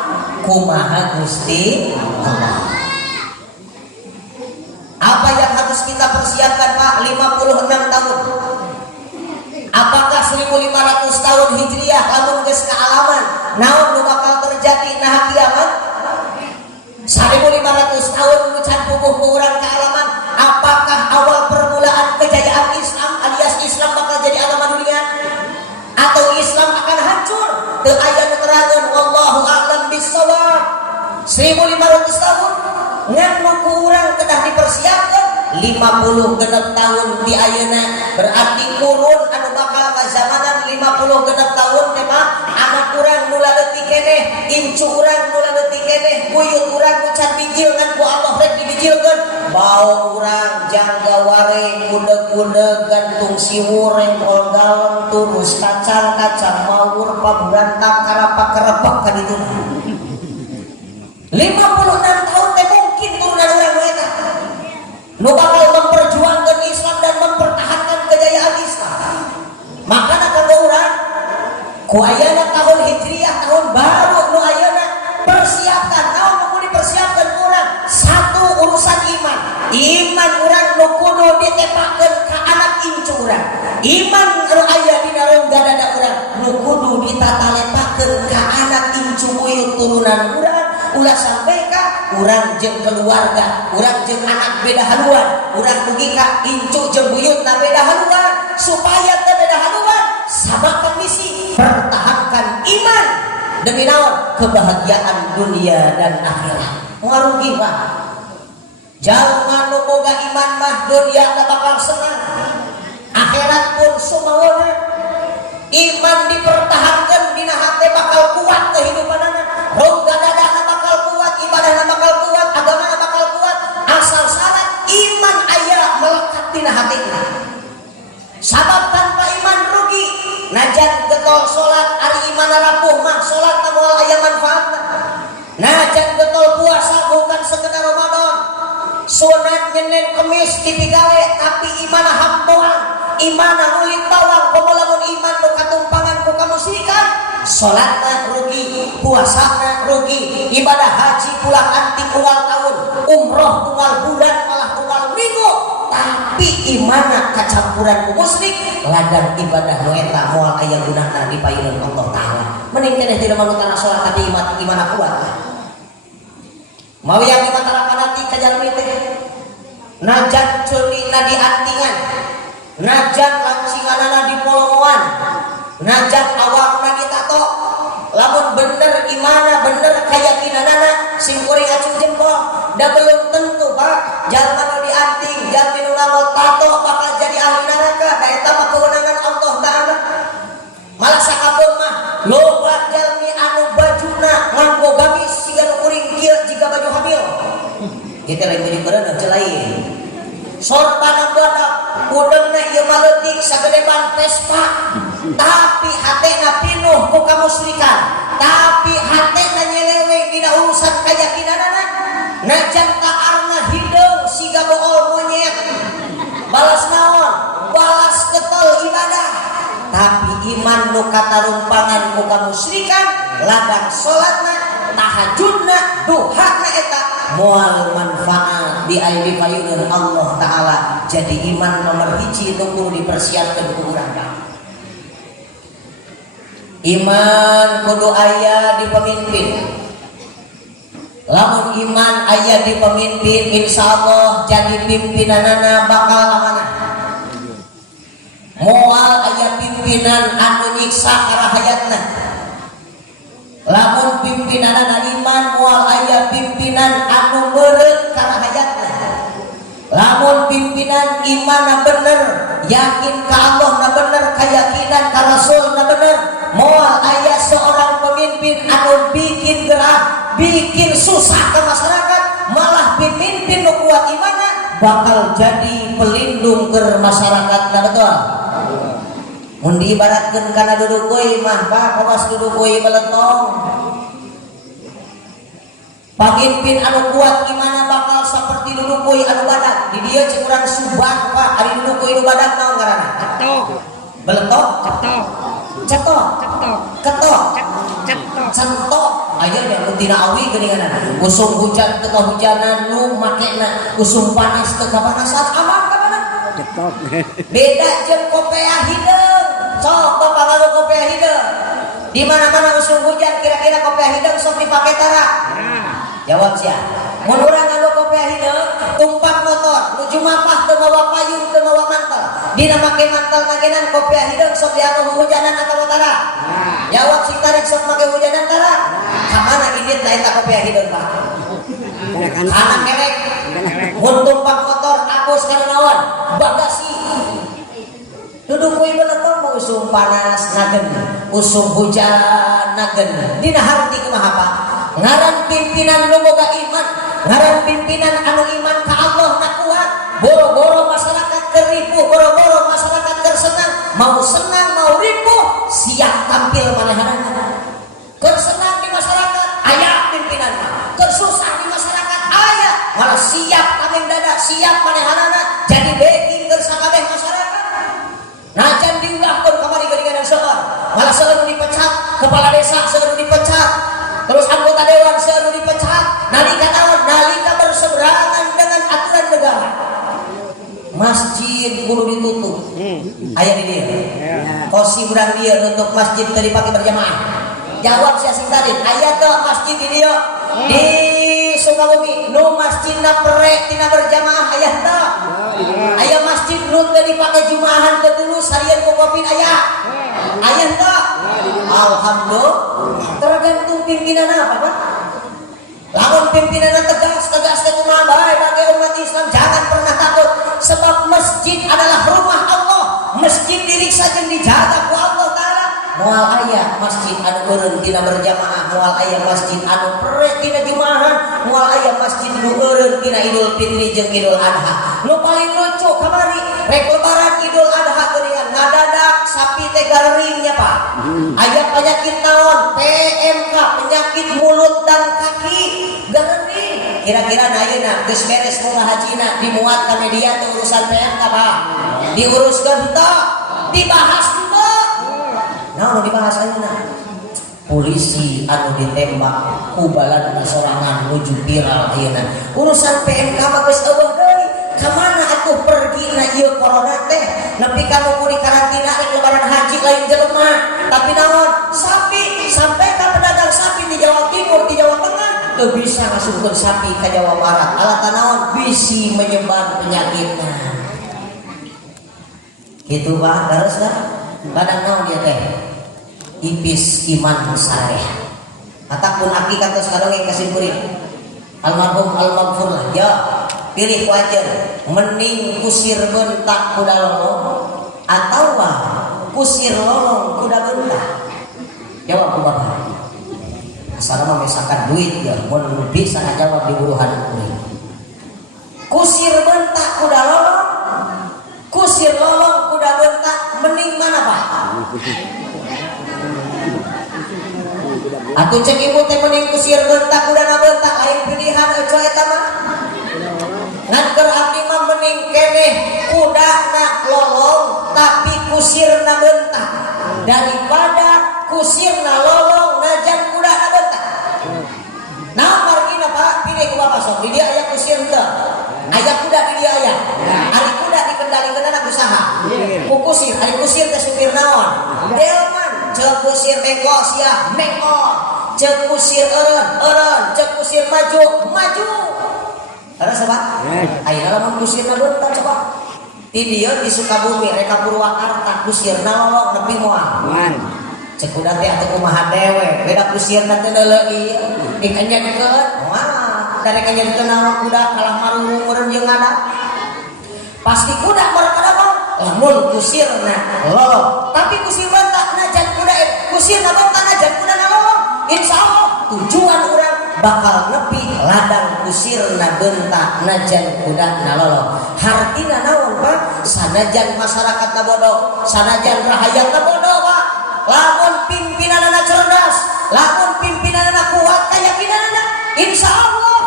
Kumaha Gusti Allah. Apa yang harus kita persiapkan Pak? 56 tahun. Apakah 1500 tahun Hijriah lamun geus kaalaman naon nu bakal terjadi nah kiamat? 1500 tahun nu can puguh ku urang kaalaman, apakah awal permulaan kejayaan Islam alias Islam bakal jadi alaman dunia? Atau Islam akan hancur? Teu aya nu terangeun wallahu a'lam bissawab. 1500 tahun ngan nu ku urang kedah dipersiapkan 50 genep tahun di ayeuna berarti kurun anu bakal zamanan 50 genep tahun teh mah anak urang nu leutik keneh incu urang nu leutik keneh buyut urang nu can bijil ngan ku Allah rek dibijilkeun bau urang jangga ware kudeg-kudeg gantung siwur rempol galon turus kacang-kacang mawur paburantak karapak-karapak ka ditu 56 tahun teh mungkin turunan urang nu eta nu bakal memperjuangkan Islam dan mempertahankan kejayaan Islam. Makanya kanggo urang ku ayeuna tahun Hijriah tahun baru nu ayeuna persiapkan naon nu kudu dipersiapkan urang satu urusan iman urang nu kudu ditepakeun ka anak incu urang iman anu aya dina rongga dada urang nu kudu ditatalepakeun ka anak incu buyut turunan urang ulah sampai ka urang jeung keluarga urang jeung anak beda haluan urang dugi ka incu jeung buyutna beda haluan supaya teu beda haluan sabakan misi pertahankan iman demi naon kebahagiaan dunia dan akhirat moal rugi mah jalma nu boga iman mah dunia teh bakal senang akhirat pun sumawana iman dipertahankan dina hate bakal kuat kehidupanana rongga dadana bakal kuat ibadahna bakal kuat agamana bakal kuat asal syarat iman aya melekat dina hatina sabab tanpa iman rugi najan getol salat ari iman rapuh mah salat teh moal aya manfaatna najan getol puasa bukan sekedar Ramadan sunat Senin Kemis dipigawe tapi iman hampoan iman ngulit bawang pemolamun iman nu katumpangan ku kamusyrikan salatna rugi puasana rugi ibadah haji pulang antik unggal tahun umroh unggal bulan malah unggal minggu tapi imanna kacampuran ku musyrik ladang ibadah nu eta moal aya gunana di payeunan Allah taala mending keneh tidak manutana salat tapi iman kuat mawi yang dimatarakan hati ka jalmi teh najan ceulina di antingan najan langsinganana di polongoan najan awakna ditato lamun bener imana bener keyakinanana sing kuring acung jempol da belum tentu Pak jalma nu dianting jalmi nu ngamot tato bakal jadi ahli neraka da eta mah kewenangan Allah taala malah sakabeung mah loba jalmi anu bajuna nganggo gamis siga nu kuring kieu jiga baju hamil kita lain jadi berenang celain sorban badak udengna ieu maleutik sagedeban Vespa tapi hatena pinuh ku kamusyrikan tapi hatena nyeleweng dina urusan keyakinanana najan taarna hideung siga bool monyet balas naon balas getol ibadah tapi iman nu katarumpangan ku kamusyrikan ladang salatna tahajudna duhana eta moal manfaat di aidi payeunan Allah taala jadi iman nomor hiji nu kudu dipersiapkeun ku urang iman kudu aya di pemimpin lamun iman aya di pemimpin insyaallah jadi pimpinanana bakal amanah moal aya pimpinan anu nyiksa karahayatna lamun pimpinanana iman moal aya pimpinan anu meureun karahayatna lamun pimpinan imanna bener yakin ka Allah na bener keyakinan ka Rasul na bener moal aya seorang pemimpin anu bikin gerah bikin susah ke masyarakat, malah pemimpin nu kuat imanna bakal jadi pelindung ke masyarakat. Nah, betul. Mun diibaratkeun kana duduk euy mah Pak, kawas duduk euy beletong. Pamimpin anu kuat gimana bakal seperti duduk euy anu badak. Di dieu cek urang Subang Pak, ari duduk euy nu badak naon ngaranna? Cetok. Beletok? Cetok. Cetok. Cetok. Ketok. Cetok. Centok. Aya nya tina awi geuninganna. Usum hujan teu kahujanan nu makena, usum panas teu kapanasan aman ka mana? Cetok. Beda jeung kopea hideung. Sok bapak ngalu kopea hideung. Di mana-mana usum hujan kira-kira kopea hideung sok dipake tara. Jawab sia. Mun urang ngalu kopea hideung, tumpang motor, nuju mapah teu mawa payung teu mawa mantel. Dina make mantel nagenan kopea hideung sok diatur hujanan atawa tara. Jawab sing tarik sok make hujanan tara. Ka mana indit da eta kopea hideung Pak? Anak kerek. Mun tumpang motor apus kana naon? Bagasi. Duduk kuy beletong mau usum panas nagen, usum hujan nagen. Dina harti kumaha Pak? Ngaran pimpinan nu boga iman, ngaran pimpinan anu iman ka Allah na kuat. Boro-boro masyarakat keripuh, boro-boro masyarakat tersenang, mau senang mau ripuh, siap tampil manehanana. Keur senang di masyarakat aya pimpinan mah, keur susah di masyarakat aya, malah siap tameng dada, siap manehanana jadi backing keur sakabeh masyarakat. Najan diulahkeun kamari geuningan seueur, malah seueur dipecat, kepala desa seueur dipecat, terus anggota dewan seueur dipecat, nalika naon? Nalika berseberangan dengan aturan negara. Masjid kudu ditutup. Aya di dieu. Kosi urang dieu nutup masjid teu dipake berjamaah. Jawab sia sing tadi, aya teu masjid di dieu? Di Sukabumi nu masjidna pere tina berjamaah aya teu? Aya masjid nu teu dipake jumaahan teu dulu sarian ku Covid aya? Aya teu? Alhamdulillah. Tergantung pimpinan apa Pak? Lamun pimpinanna tegas teh kumaha bae bagi umat Islam jangan pernah takut sebab masjid adalah rumah Allah. Masjid diriksa jeung dijaga ku Allah Taala. Moal aya masjid anu eureun tina berjamaah, moal aya masjid anu pere tina jumaahan, moal aya masjid nu eureun tina Idul Fitri jeung Idul Adha. Nu paling lucu kamari rek lebaran Idul Adha geuningan ngadadak sapi teh garing nya Pak. Aya penyakit naon? PMK, penyakit mulut dan kaki garing. Kira-kira ayeuna geus beres moga hajina dimuat ka media teh urusan PMK Pak. Diuruskeun teu? Dibahas teu? Naon dibahas ayeuna? Polisi anu ditembak ku baladna sorangan nuju viral ayeuna. Urusan PMK mah geus eueuh deui. Ka mana atuh pergina ieu corona teh? Nepi ka nu di karantina rek lebaran haji lain jelema. Tapi naon? Sapi sampai ka pedagang sapi di Jawa Timur, di Jawa Tengah teu bisa ngasupkeun sapi ka Jawa Barat. Alatan naon? Bisi menyebar penyakitna. Gitu Pak, terus lah. Badan naon dia teh? Ipis iman sareh. Atak pun aki kata sekarang yang kasih kuring. Almarhum almarhum lah. Ya, pilih wajar. Mending kusir bentak kuda lolong atau kusir lolong kuda bentak. Jawab ku Bapak. Asal mah misalkan duit ya, mun bisa ngajawab di buruhan kuring. Kusir bentak kuda lolong, kusir lolong kuda bentak, mending mana Pak? Atuh cek ibu teh mending kusir bentak kuda na bentak lain pilihan eueuh eta mah. Ngan keur abdi mah mending keneh kuda na lolong tapi kusir na bentak daripada kusir na lolong najan kuda na bentak. Nah margina Pak pilih ku Bapak sok di dia aya kusir teu? Aya kuda di dia aya. Ari kuda dikendalikeunana ku saha? Ku kusir, ari kusir teh supir naon? Delman, ceuk kusir mengko sia mengko. Ceuk kusir eureun, ceuk kusir maju. Terus Pak? Ayeuna lamun kusirna bentak coba. Di dieu di Sukabumi rek ka Purwakarta kusirna lolong nepi moal. Cek kuda teh atuh kumaha dewe, beda kusirna teh leuwih ieu. Dikanjadikeun, moal. Dari kanjadikeun naon kuda kalah marung meureun jeung ngada. Pasti kuda meureun kada mah. Lamun kusirna lolong, tapi kusir bentak najan kuda kusirna bentak najan kuda na lolong. Insyaallah tujuan urang bakal nepi ladang kusirna bentak najan kuda nalolo. Hartina naon Pak? Sanajan masyarakat bodoh, sanajan rakyat bodoh Pak. Lamun pimpinanana cerdas, lamun pimpinanana kuat keyakinanana, insya Allah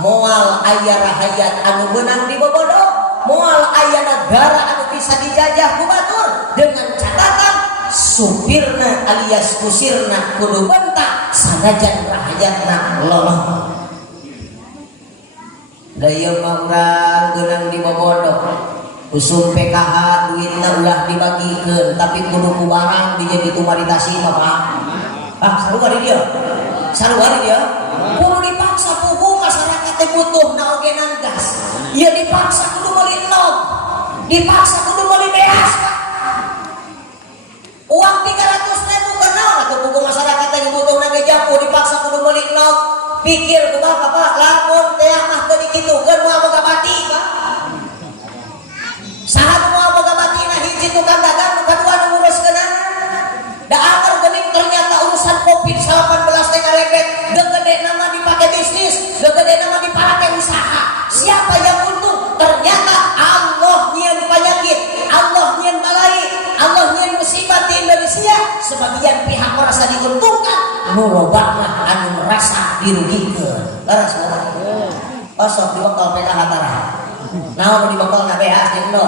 moal aya rakyat anu benang di bobodoh, moal aya negara anu bisa dijajah ku batur, dengan catatan supirna alias kusirna kudu bentak sanajan rakyatna loloh. Daya mah urang geunang di bobodoh usum PKH duitna ulah dibagikeun tapi kudu ku barang dijadi tumaritasi mah Pak. Saluari dia. Saluari dia. Kudu dipaksa pugu masyarakat teh butuh naogenan gas. Ieu dipaksa kudu meuli log. Dipaksa kudu meuli beas Pak. Uang 300.000 keur naon atuh pugu masyarakat teh butuh nage jambu dipaksa kudu meuli log. Pikir kumaha Pak, lamun teh mah teu dikitukeun moal boga bati Pak. Saha moal boga batina hiji tukang dagang, nu kadua nu nguruskeunana. Da anger geuning ternyata urusan Covid-19 teh kalepet, gede nama dipake bisnis, gede nama dipake usaha. Siapa yang untung? Ternyata Allah nyieun penyakit, Allah nyieun balai, Allah nyieun musibah di Indonesia. Sebagian pihak merasa diuntungkan, nu loba mah anu merasa dirugikeun. Laras mah. Osok dibekal PKH tarah. Naon dibekal na beas jeung no.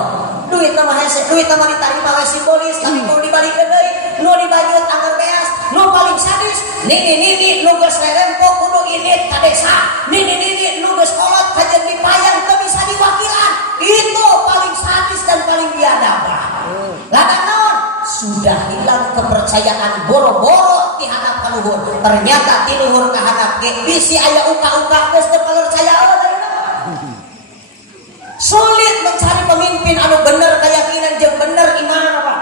Duit mah hese, duit mah ditarima we simbolis, tapi kudu dibalikeun deui. Nu dibanyut anggar beas, nu paling sadis, nini nu geus rerempok kudu init ka desa. Nini nu geus kolot ka jeung dipayang teu bisa diwakilan. Itu paling sadis dan paling biadab. Ladang naon? Sudah hilang kepercayaan boro-boro di hadap kaluhur. Ternyata ti luhur ka hadap ge bisi aya uka-uka geus teu percayaeun. Sulit mencari pemimpin anu bener keyakinan jeung bener iman apa.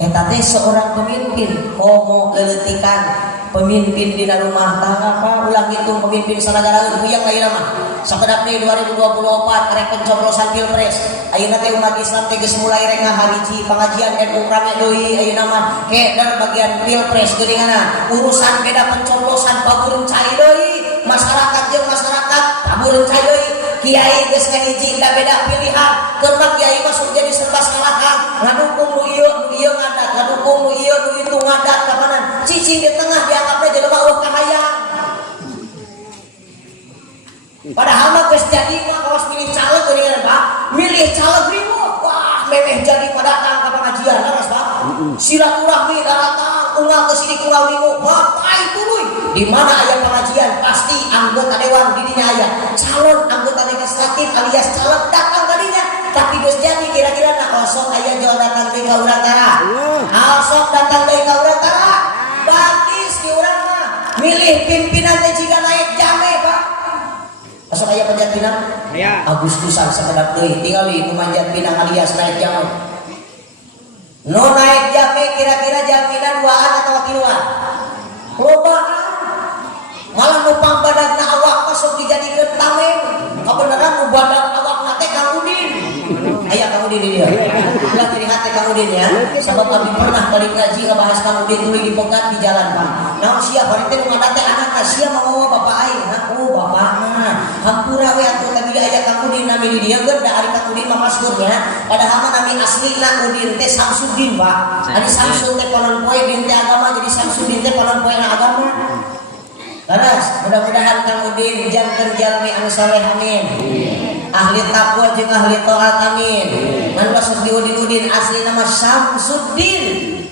Eta teh seorang pemimpin komo leuletikan pemimpin di rumah tangga Pak ulang hitung pemimpin sanegara huyang ayeuna mah. Sakedap deui 2024 karek pencoblosan pilpres. Ayeuna teh umat Islam teh geus mulai rek ngahariji pangajian NU rame deui ayeuna mah keder bagian pilpres geuninganna. Urusan beda pencoblosan baburung cai deui. Masyarakat jeung masyarakat baburung cai deui. Kiai geus ngahiji da beda pilihan. Keur mah kiai mah sok jadi serba salahan. Ngadukung nu ieu ngadat, ngadukung nu ieu nu itu ngadat ka kanan. Cicing di tengah dianggapna jelema eueuh kahayang. Padahal mah geus jadi mah kawas milih caleg geuningan Pak. Milih caleg ribut. Wah, memeh jadi padatang ka pengajian laras Pak. Silaturahmi datang unggal ke sini unggal minggu. Ngapain tuluy? Di mana aya pengajian pasti anggota dewan di dinya aya. Calon anggota legislatif alias caleg datang tadinya. Tapi geus jadi kira-kira na osok aya jual datang deui ka urang tara. Osok datang deui ka urang tara. Batis di urang mah. Milih pimpinan teh jiga naik jame Pak. Asal aya panjat pinang? Aya. Agustusan sakedap deui tingali nu manjat pinang alias naik jame. Nu naik jame kira-kira jaminan 2an atau 3an? Lobaan. Malah numpang badagna awak masuk dijadikeun tameng. Kabeneran nu badag awakna teh Kang Udin. Aya Kang Udin di dia. Ulah jadi hate Kang Udin ya. Sabab abdi pernah balik ngaji ngabahas Kang Udin tuluy dipegat di jalan Pak. Naon sia bari teh nu ngadat teh anakna sia mawa bapak aing. Oh bapakna. Hampura we atuh tadi aya Kang Udin nami di dia geus da ari Kang Udin mah masgurnya. Padahal mah nami aslina Udin teh Samsudin Pak. Ari Samsul teh panon poe din teh agama jadi Samsudin teh panon poe na agama. Laras, mudah-mudahan Kang Udin janten jalmi anu saleh amin. Ahli takwa jeung ahli taat amin. Ngan wasuk di Udin asli nama Samsuddin.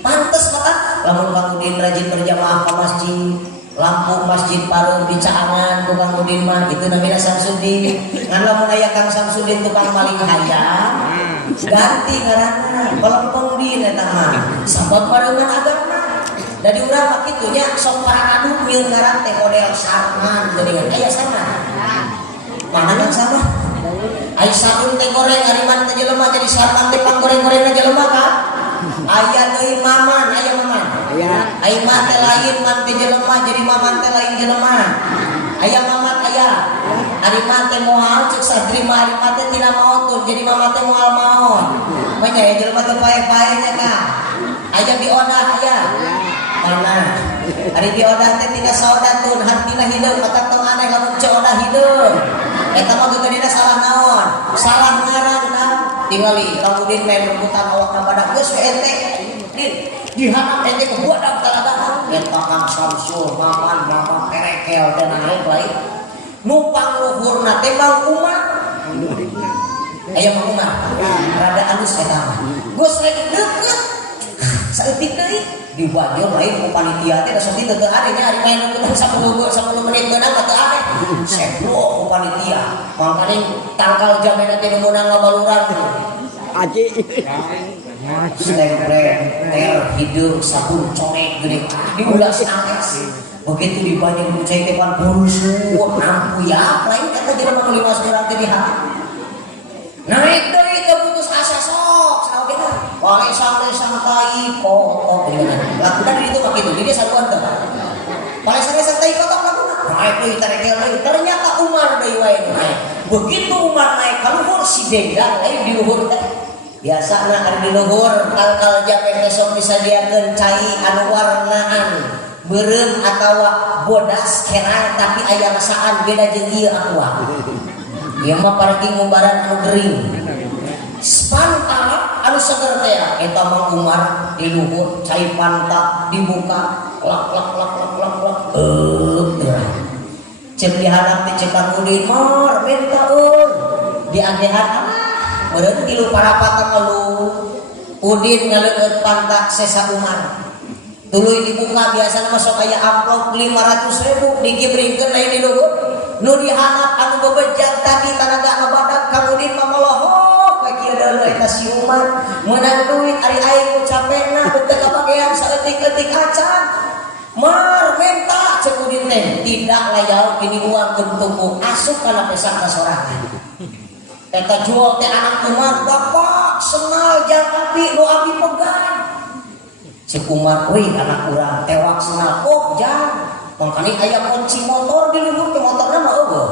Pantes kata lamun Kang Udin rajin berjamaah ke masjid. Lampu masjid paruh di Caangan ku Kang Udin mah itu namina Samsuddin. Ngan lamun aya Kang Samsuddin tukang maling hayam ganti ngaranna Kang Udin eta mah. Sabab pareungan agama. Dari urang mah kitu nya sok parangadu nyieun ngaran teh model Sarman geuningan. Aya Sarman. Mana sama? Ai sabun teh goreng ariman teh jelema jadi Sarman teh panggoreng-gorengna jelema kan? Aya deui maman, aya maman. Aya. Ai mah teh lain man teh jelema jadi maman teh lain jelema. Aya maman aya. Ari mah teh moal ceuk sadri mah ari mah teh tina maot jadi maman teh moal maot. Manya jelema teh pae-pae nya kan. Aya biodah aya. Mana? Ari diodah teh tina saudatun hartina hideung otak tong aneh lamun coodah hideung. Eta mah geus salah naon? Salah ngaranna. Tingali kemudian main rebutan awak badak geus we ente. Dihanap ente ke budak talaga. Eta Kang Samsul maman kerekel dan naik lain. Numpang luhurna teh Mang Umar. Aya Mang Umar. Rada alus eta mah. Geus rek deukeut. Saeutik deui dibanjur lain ku panitia teh saeutik teu ade nya ari main rebutan 10 menit beunang teu ade. Seblok ku panitia. Mangkane tangkal jamena teh meunang ngabaluran. Aji. Ter hidup sabun colek gede diulas angkas begitu dibanding mencai tepan burus nampu ya lain kata jelema nu 5 seurang teh diha naik deui ke putus asa sok saha kita wale sang tai kotok lakukan itu mah kitu jadi saluan teh wale sang tai kotok lakukan naik deui tarekel deui ternyata Umar deui wae naik begitu Umar naik ka luhur si Denda lain di luhur teh biasana ari di luhur kalkal japek besok disadiakeun cai anu warnaan beureum atawa bodas herang tapi aya rasaan beda jeung ieu aqua. Ieu mah pargi ngumbaran anu gering. Panta anu seger teh eta Mang Umar di luhur cai panta dibuka klak cek dihanap teh cek Kang Udin mor minta diadehan meureun tilu parapatan lu Udin ngaleukeut pantak sesa Umar tuluy dibuka biasana masuk aya amplop 500.000 dikibringkeun lain di luhur nu dihanap anu bebejat tadi tanaga badak Kang Udin mah melohok ka kieu deuleu eta si Umar meunang duit ari aing nu capekna teu kabagean saeutik-eutik acan mar menta cek Udin teh tidak layau kini uang gentuku asup kana pesaka sorangan. Eta jual teh anak Umar bapak senal jang api do api pegang. Cek Umar euy anak urang tewak senal kok jang. Mangkani aya kunci motor di luhur ke motorna mah eueuh.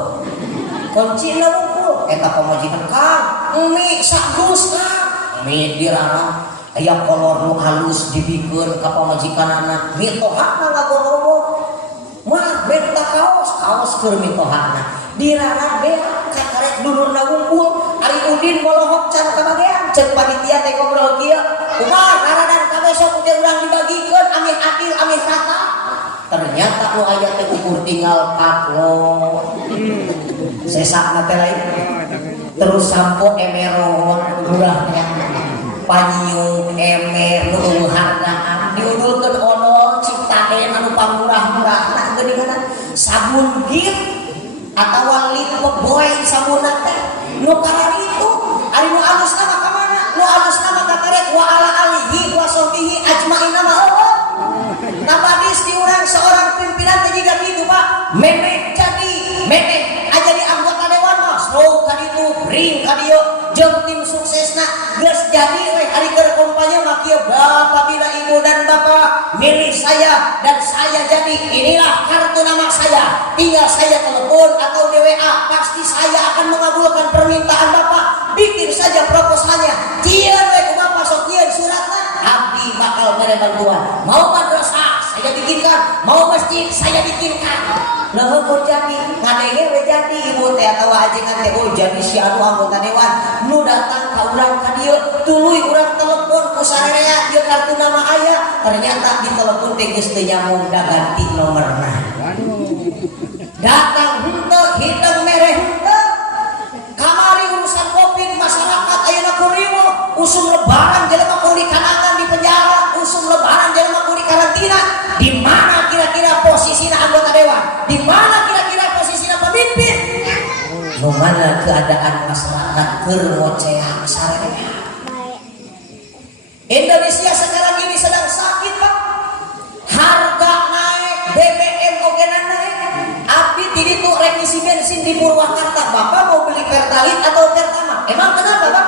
Kuncina wungkul eta pamajikan Kang, emi sadus Kang. Mi dirarang aya kolor nu halus dibikeun ka pamajikanana. Mitohana ngagorobo. Mah benta kaos keur mitohana. Dirarang bea kakarek dulurna wungkul ari Udin molohok can kabagean ceuk panitia teh ngobrol kieu Umar aradan ka besok teh urang dibagikeun amih adil amih rata ternyata nu aya teh ukur tinggal patlo sesakna teh lain terus sampo emero murah teh panyiung emer nu hargaan diudulkeun odol ciptakeun anu pamurah-murahna geuningan sabun git atau lip boy sabuna teh nu karang itu ari nu alusna mah ka mana nu alusna mah ka karek wa ala alihi wa sahbihi ajmaina mah eueuh nabadis di urang seorang pimpinan teh jiga kitu Pak memek jadi anggota dewan mah slow ka ditu ring ka dieu jeung tim suksesna geus jadi we ari keur kampanye mah kieu Bapak bila Ibu dan Bapak milih saya dan saya jadi inilah kartu nama saya tinggal saya telepon atau di WA pasti saya akan mengabulkan permintaan Bapak bikin saja proposalnya tieun we ku Bapak sok tieun suratna abdi bakal mere bantuan mau madrasah saya bikinkan mau masjid saya bikinkan leuh pun jadi ngadenge we jadi ibu teh atawa ajengan teh oh jadi si anu anggota dewan nu datang ka urang ka dieu tuluy urang telepon ku sarerea ieu kartu nama aya ternyata di telepon teh geus teu nyambung da ganti nomerna datang henteu hideung mere henteu kamari urusan covid masyarakat ayeuna kuriwo usum lebaran jelema kudu dikanangan di penjara usum lebaran jelema kudu dikarantina di mana kira-kira posisinya anggota dewan di mana kira-kira posisinya pemimpin nu mana keadaan masyarakat keur ngocehan sarerea Indonesia sekarang ini sedang sakit Pak harga naik BBM oge naik abdi di ditu rek isi bensin di Purwakarta Bapak mau beli Pertalite atau Pertamax emang kenapa Pak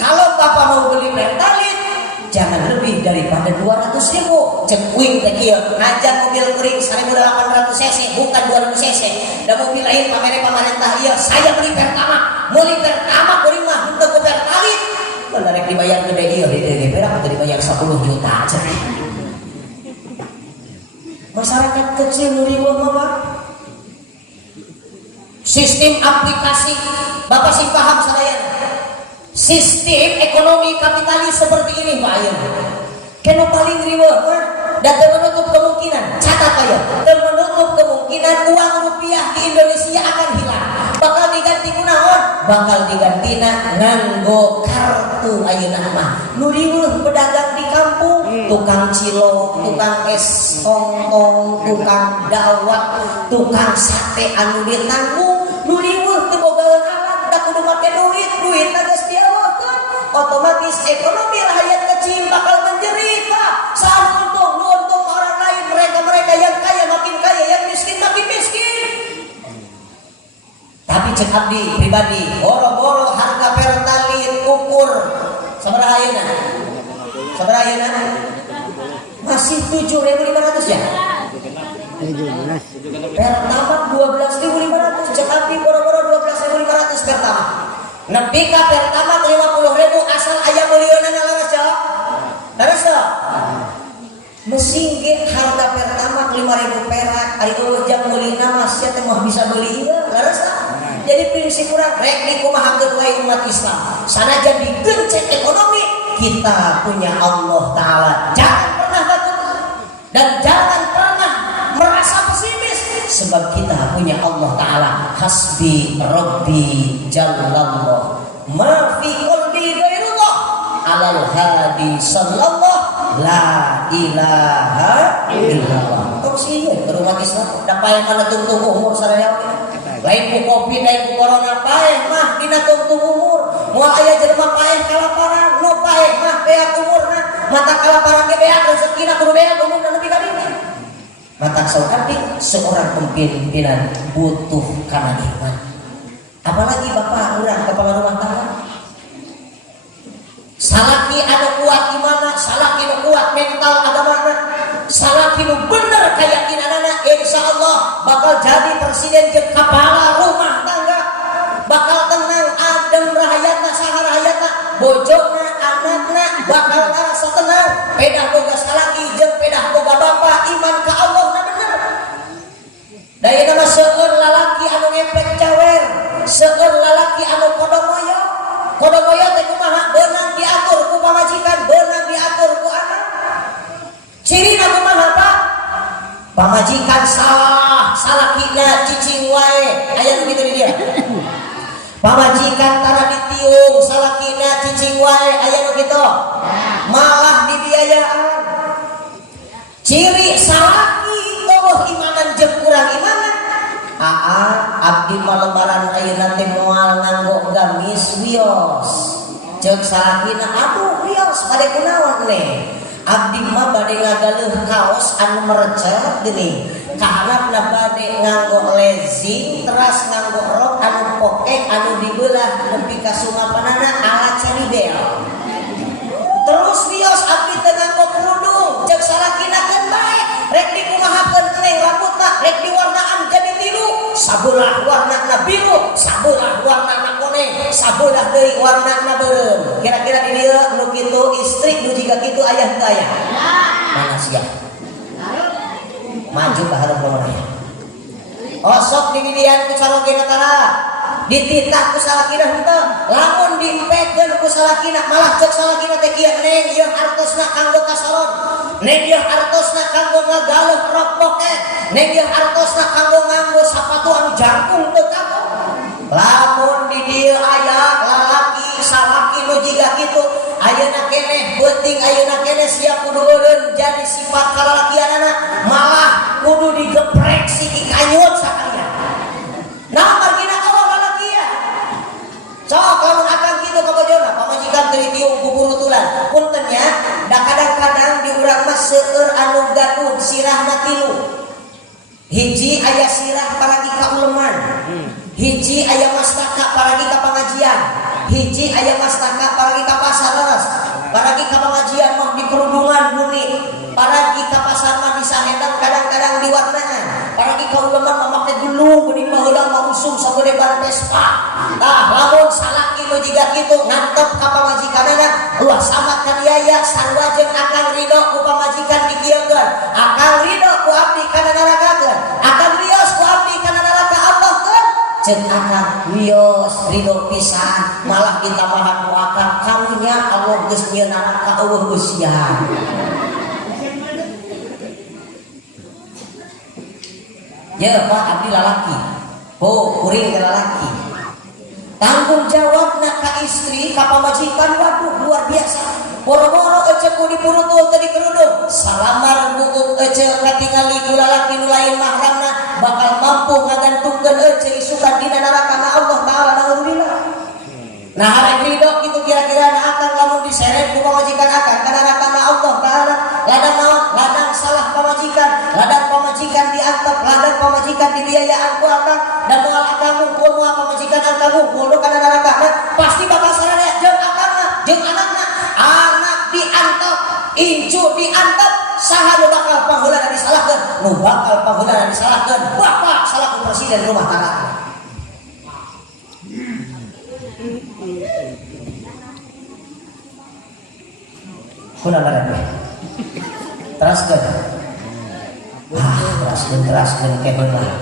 kalau Bapak mau beli Pertalite jangan lebih daripada 200.000 cek wing teh kieu najan mobil kuring 1800 cc bukan 2000 cc da mobil lain pamere pamarentah ieu saya beli Pertamax meuli Pertamax kuring mah henteu ku Pertalite mun rek dibayar gede ieu di DP berapa teh dibayar 10 juta cek Masyarakat kecil nu riweuh mah Pak. Sistem aplikasi Bapak sih paham saya. Sistem ekonomi kapitalis seperti ini Pak ayeuna. Kenu paling riweuh mah dan menutup kemungkinan, catat aja, dan menutup kemungkinan uang rupiah di Indonesia akan hilang. Bakal diganti kunaon? Bakal diganti nganggo kartu ayeuna mah. Nu riweuh pedagang di kampung, tukang cilok, tukang es hongkong, tukang dawat, tukang sate anu ditanggung, nu riweuh teu bogaeun alat, da kudu make duit na geus diawakeun. Otomatis ekonomi rakyat kecil bakal menderita. Saat untung orang lain, mereka yang kaya makin kaya, yang miskin makin miskin. Tapi cek abdi pribadi, boro-boro harga pertalite ukur sabaraha ayeuna? Sabaraha ayeuna? Masih 7.500 ya? Pertamax 12.500, cek abdi boro-boro 12.500 pertamax. Nepi ka pertamax 50.000 asal aya beulieunana laras ya. Laras ya? Mesin ge harga pertamax 5.000 perak, ari eueuh jam meulina mah sia teh mah bisa beuli ieu, laras ya? Jadi prinsip urang rek dikumahakeun wae umat Islam. Sanajan digencet ekonomi, kita punya Allah Ta'ala. Jangan pernah takut dan jangan pernah merasa pesimis, sebab kita punya Allah Ta'ala. Hasbi Rabbi Jallallah ma fi qalbi ghairullah alal hadi sallallahu la ilaha illallah. Kok sih ya umat Islam dapat mana tungtung umur saraya lain ku kopi, lain ku corona paeh mah dina tungtung umur. Moal aya jelema paeh kalaparan, nu paeh mah beak umurna, mata kalaparan ge beak rezekina kudu beak umurna nepi ka dieu. Mata saudari seorang pimpinan butuh kana iman. Apalagi bapak urang kepala rumah tangga. Salaki anu kuat imanna, salaki nu kuat mental agamana, salaki nu bener keyakinanana, insyaallah bakal jadi presiden jeung kepala rumah tangga. Bakal tenang adem rahayatna saha rahayatna, bojona, anakna bakal ngarasa tenang. Pedah boga salaki jeung pedah boga bapa iman ka Allah na bener. Daya nama seueur lalaki anu ngepek cawer, seueur lalaki anu kodomoyo. Kodomoyo teh kumaha? Beunang diatur ku pamajikan, beunang diatur ku anak. Cirina kumaha Pak? Pamajikan salah, salakina cicing wae. Aya nu kitu di dieu. Pamajikan tara ditiung, salakina cicing wae. Aya nu kitu. Malah dibiayaan. Ciri salaki eueuh imanan jeung kurang imanan. Abdi malebaran ayeuna teh moal nganggo gamis wios. Ceuk salakina, aduh wios bade kunaon nih? Abdi mah bade ngagaleuh kaos anu merecet geuning. Kahanapna bade nganggo legging, teras nganggo rok anu pokek anu dibeulah nepi ka sungapanana ala ceribel. Terus wios abdi teh nganggo kerudung, ceuk salakina keun bae. Rek dikumahakeun neng rambutna rek diwarnaan jadi tilu. Sabelah warnana biru, sabelah warnana kuning, sabelah deui warnana beureum. Kira-kira di dieu nu kitu istri nu jiga kitu aya teu aya? Mana sia? Maju ka hareup rumahna. Osok dididian ku salakina tara. Dititah ku salakina henteu. Lamun diempekeun ku salakina malah ceuk salakina teh kieu neng ieu artosna kanggo ka salon. Neng ieu artosna kanggo ngagaleuh rok pokek. Neng ieu artosna kanggo nganggo sapatu anu jangkung teu kanggo. Lamun di dieu aya lalaki salaki nu jiga kitu, ayeuna keneh beuting ayeuna keneh sia kudu eureun jadi sifat kalalakianana, malah kudu digeprek si ikanyut sakalian. Nah margina Allah lalakia. Sok lamun akan kitu ka bojona, pamajikan teu ditiung ku burutulan. Punten nya, da kadang-kadang di urang mah seueur anu gaduh sirahna tilu. Hiji aya sirah paragi ka uleman. Hiji aya mastaka paragi ka pangajian, hiji aya mastaka paragi ka pasar leres, paragi ka pangajian mah di kerudungan murni, paragi ka pasar mah disahendang kadang-kadang diwarnaan, paragi ka uleman mah make dulu geuning baheula mah usum sabeureun ban Vespa. Tah lamun salaki nu jiga kitu ngantep ka pamajikanana, ulah samat ka diaya sarua jeung akang ridho ku pamajikan dikieukeun, akang ridho ku abdi cek akang wios ridho pisan malah ditambahan ku akang karunya Allah geus nyieun anak ka eueuh usian. Ya Pak abdi lalaki. Kuring ke lalaki. Tanggung jawabna ka istri ka pamajikan waduh luar biasa. Boro-boro ece ku dipurutul teu dikerudung. Salamar buku ece katingali ku lalaki nu lain mahramna bakal mampu ngagantungkeun ece isukan dina neraka na Allah taala naudzubillah. Nah hari ridho kitu kira-kira na akan lamun diseret ku pamajikan akan kana neraka na Allah taala ladang naon ladang salah pamajikan ladang pamajikan diantep ladang pamajikan dibiayaan ku akan dan moal akan ngumpul moal pamajikan akan ngumpul kana neraka pasti bakal sararea jeung akanna jeung anakna anak diantep incu diantep saha nu bakal paheulana disalahkeun nu bakal paheulana disalahkeun bapak salaku presiden rumah tangga. Kuna barang teraskeun teraskeun kebeun lah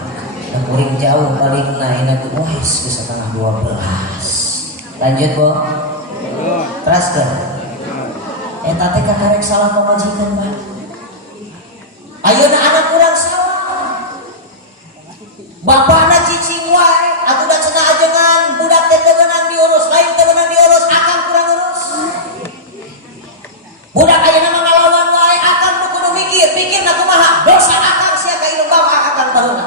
kuring jauh balikna ina ku wis ke setengah 12 lanjut Bo teraskeun eta teh kakarek salah pamajikan Pak ayeuna anak urang salah bapana cicing wae atuh da cenah ajengan budak teh teu beunang diurus lain teu beunang diurus akang kurang urus budak ayeuna mah ngalawan wae akang nu kudu mikirna kumaha dosa akang sia ka ilmu bapak akang tahuna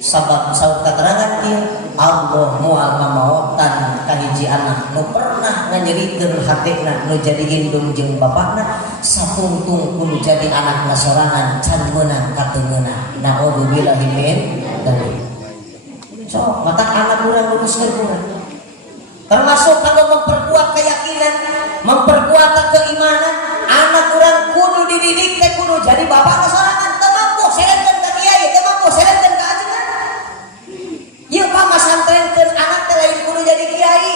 sabab saur keterangan ieu Allah moal ngamaotan ka hiji anak nu pernah nganyerikeun hatina nu jadi indung jeung bapakna satungtung kudu jadi anak sorangan can meunang ka teu meunang naudzubillahi min dzalik. So mata anak urang luruskeun urang termasuk kanggo memperkuat keyakinan memperkuat keimanan anak urang kudu dididik teh kudu jadi bapak sorangan teu mampu seretkeun ka kiai teu mampu seretkeun ka ajengan. Ieu Pak masantrenkeun anak teh lain kudu jadi kiai.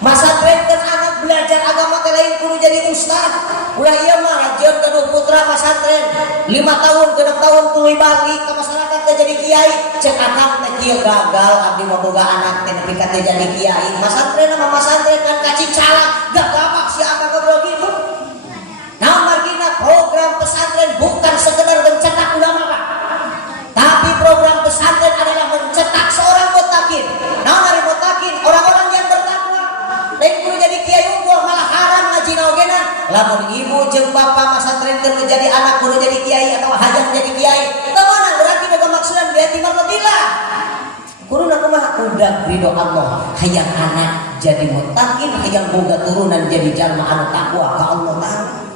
Masantrenkeun anak belajar agama teh lain kudu jadi ustaz. Ulah ieu mah rajieun keduh putra masantren 5 tahun 6 tahun tuluy balik ka masyarakat teh jadi kiai. Cek akang teh kieu gagal abdi mah boga anak teh nepi ka teh jadi kiai. Masantren mah masantren kan cacing salah gagabak si akang goblok gitu. Naon margina program pesantren bukan sekedar mencetak ulama Pak. Tapi program pesantren adalah mencetak seorang mutakin. Naon ari mutakin? Orang-orang yang bertakwa. Lain kudu jadi kiai unggul malah haram ngaji naogenan. Lamun ibu jeung bapa masantrenkeun jadi anak kudu jadi kiai atau hayang jadi kiai. Teu meunang berarti boga maksudan biati marlatilah. Kuruna kumaha udah ridho Allah. Hayang anak jadi mutakin, hayang boga turunan jadi jalma anu takwa ka Allah taala.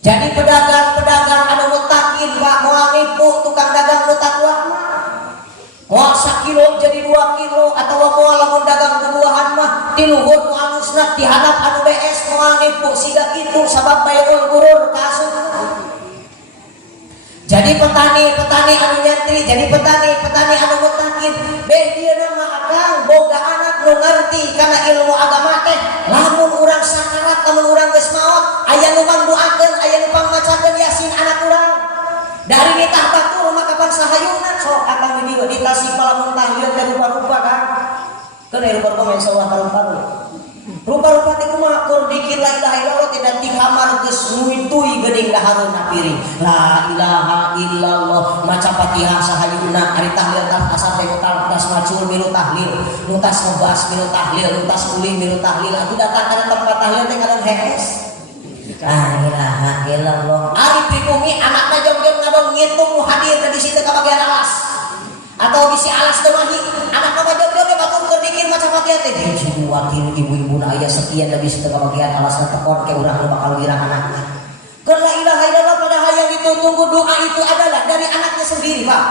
Jadi pedagang-pedagang anu mutakin Pak moal nipu tukang dagang nu takwa mah. Moal 1 kilo jadi 2 kilo atau moal lamun dagang buah-buahan mah di luhur nu alusna dihanap anu bees moal nipu siga kitu sabab bayrul gurur kasut. Jadi petani anu nyantri, jadi petani anu mutakin. Beh ieu mah akang boga anak nu ngarti kana ilmu agama teh. Lamun urang sakarat, lamun urang geus maot, aya nu mangduakeun, aya nu pangmacakeun Yasin anak urang. Dari nitah batur mah kapan sahayunan sok akang di dieu di Tasik lamun tahlil teh rupa-rupa kan. Keun aya rupa-rupa insyaallah karupa. Rupa-rupa teh kumaha kur dikir la ilaha illallah teh dan di kamar geus nuituy geuning dahareuna piring. La ilaha illallah maca Fatihah sahayuna ari tahlil tas asar teh tas macul milu tahlil, nu tas ngebas milu tahlil, nu tas ulih milu tahlil. Atuh datang kana tempat tahlil teh ngaran hees. La ilaha illallah. Ari pribumi anakna joget ngadong ngitung nu hadir di situ ka bagian alas. Atau bisi alas demahi anak nama jodoh batur keur dikir maca Fatihah teh hiji wakil ibu-ibu aya sekian da bisi teu bagian alas tekor ke urang bakal wirang anakna. Keur la ilaha illallah padahal yang ditunggu doa itu adalah dari anaknya sendiri Pak.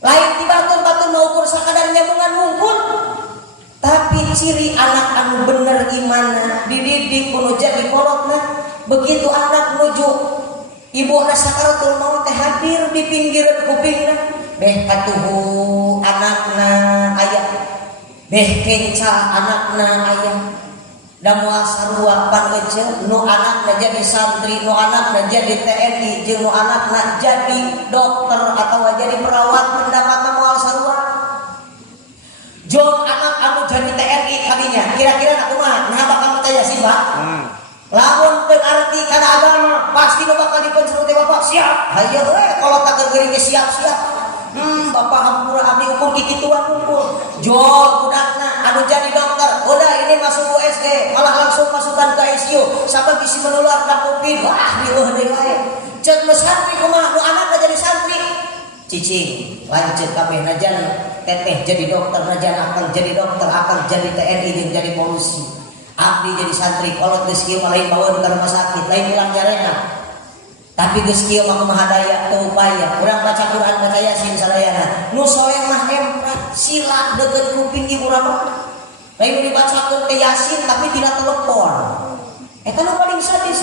Lain di batur-batur maukur sakadar nyambungan mungkul. Tapi ciri anak anu bener imanna dididik kudu jadi kolotna begitu anak menuju ibuna sakaratul maut teh hadir di pinggiran kupingna. Beh katuhu anakna aya beh kenca anakna aya da moal sarua paneuceul nu anakna jadi santri nu anakna jadi TNI jeung nu anakna jadi dokter atau jadi perawat pendapatna moal sarua jong anak anu jadi TNI kadinya kira-kira aku mah nah bakal percaya sih Pak. Lamun berarti karena agama pasti lo bakal dipensiun teh Bapak siap. Hayo kalau tak gegering siap-siap. Bapak hampura abdi ukur kikituan ukur. Jol budakna anu jadi dokter. Udah ini masuk USG, malah langsung masukkan ke ICU. Sabab bisa menular ka Covid. Wah, dieuh deui wae. Ceuk mah santri kumaha nu anakna jadi santri. Cicing lanjut kabeh najan teteh jadi dokter, najan akang jadi dokter, akang jadi TNI jeung jadi polisi. Abdi jadi santri kolot geus kieu lain bawa di rumah sakit, lain ulang jarena. Tapi geus kieu mah kumaha daya teu upaya. Urang baca Quran baca Yasin sadayana. Nu soleh mah emprat sila deukeut kuping ibu rama. Lain dibacakeun teh Yasin tapi tina telepon. Eta nu paling sadis.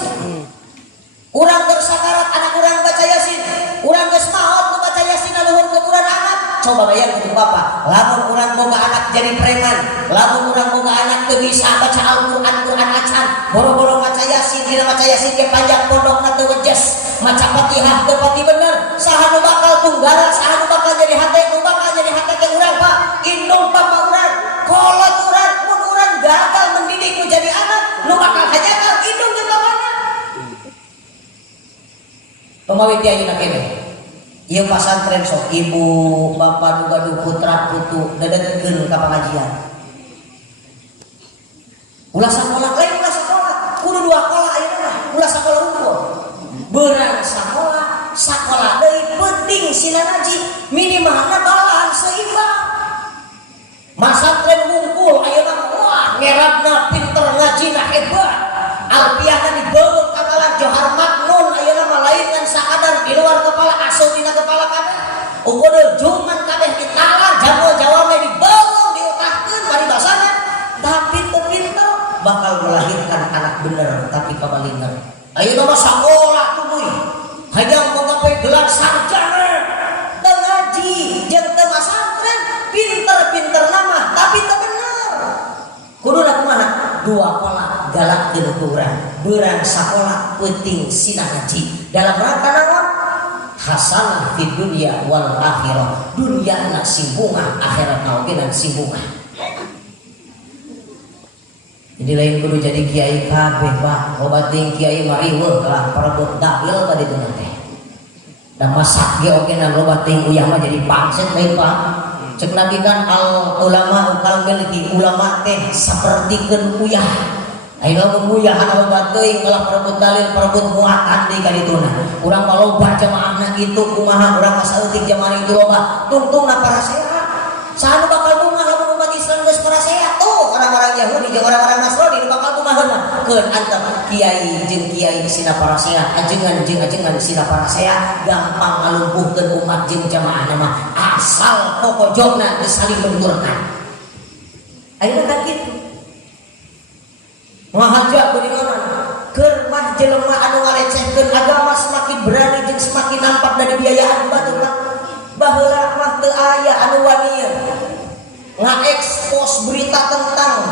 Urang keur sakarat anak urang baca Yasin. Urang geus maot nu baca Yasin luhur kemuran anak. Coba bayar ke Bapak, lamun urang boga anak jadi preman, lamun urang boga anak teu bisa baca Al-Qur'an acan, boro-boro maca Yasin, dina maca Yasin ge panjang pondokna teu wejes, maca Fatihah teu pati bener, saha nu bakal tunggara, saha nu bakal jadi hate, nu bakal jadi hate teh urang Pak, indung bapak urang, kolot urang, mun urang gagal mendidik nu jadi anak, nu bakal hajagal indung jeung bapana. Pemawi kiai ayeuna keneh. Ieu pasantren sok ibu, bapak, nu gaduh putra putu dadegkeun ka pengajian. Ulah sakola lain ulah sakola, kudu dua kola ayeuna, ulah sakola unggul. Beurang sakola, sakola deui penting sila ngaji, minimalna balaan seimbang. Masantren wungkul ayeuna wah ngerabna pinter ngajina hebat. Alpiahna dibeuk ka kalah Johar Maknun ayeuna mah lain kan sakadar di luar kepala asup dina kepala kabeh. Ukur juman kabeh ditalar jago-jawa mah dibeung diutahkeun bari basana. Tapi teu pinter bakal melahirkan anak bener tapi kabaliner. Ayeuna mah sakola tuluy. Hayang boga gelar sarjana. Teu ngaji jeung teu masantren, pinter-pinter nama tapi teu bener. Kuduna kumaha? Dua pola galakkeun ku urang. Beurang sakola penting sina ngaji. Dalam rangka naon? Hasanah fid dunya wal akhirah. Dunyana sing bunga, akhirat oge nan sing bunga. Jadi lain kudu jadi kiai kabeh Pak. Loba ting kiai mariweuh kalah parebut dalil tadi teh teh. Da masak ge oge nan loba ting uyah mah jadi pangset lain Pak. Cek nabi kan al ulama ukal miliki ulama teh sapertikeun uyah. Ayeuna uyah anu loba teuing kalah parebut dalil parebut muatan deui ka dituna. Urang mah loba jamaahna kitu kumaha urang mah saeutik jamaah itu loba. Tungtungna para sehat. Saha nu bakal bunga lamun umat Islam geus para sehat tuh orang-orang Yahudi jeung orang-orang Nasrani nu bakal kumaha keun antep kiai jeung kiai sina para sehat ajengan jeung ajengan sina para sehat gampang ngalumpuhkeun umat jeung jamaahna mah asal pokojonna geus saling benturkan. Ayeuna kan kitu. Mahaja kuningonan keur mah jelema anu ngalecehkeun agama semakin berani jeung semakin nampak dari biayaan baturna. Baheula mah teu aya anu wani ngaekspos berita tentang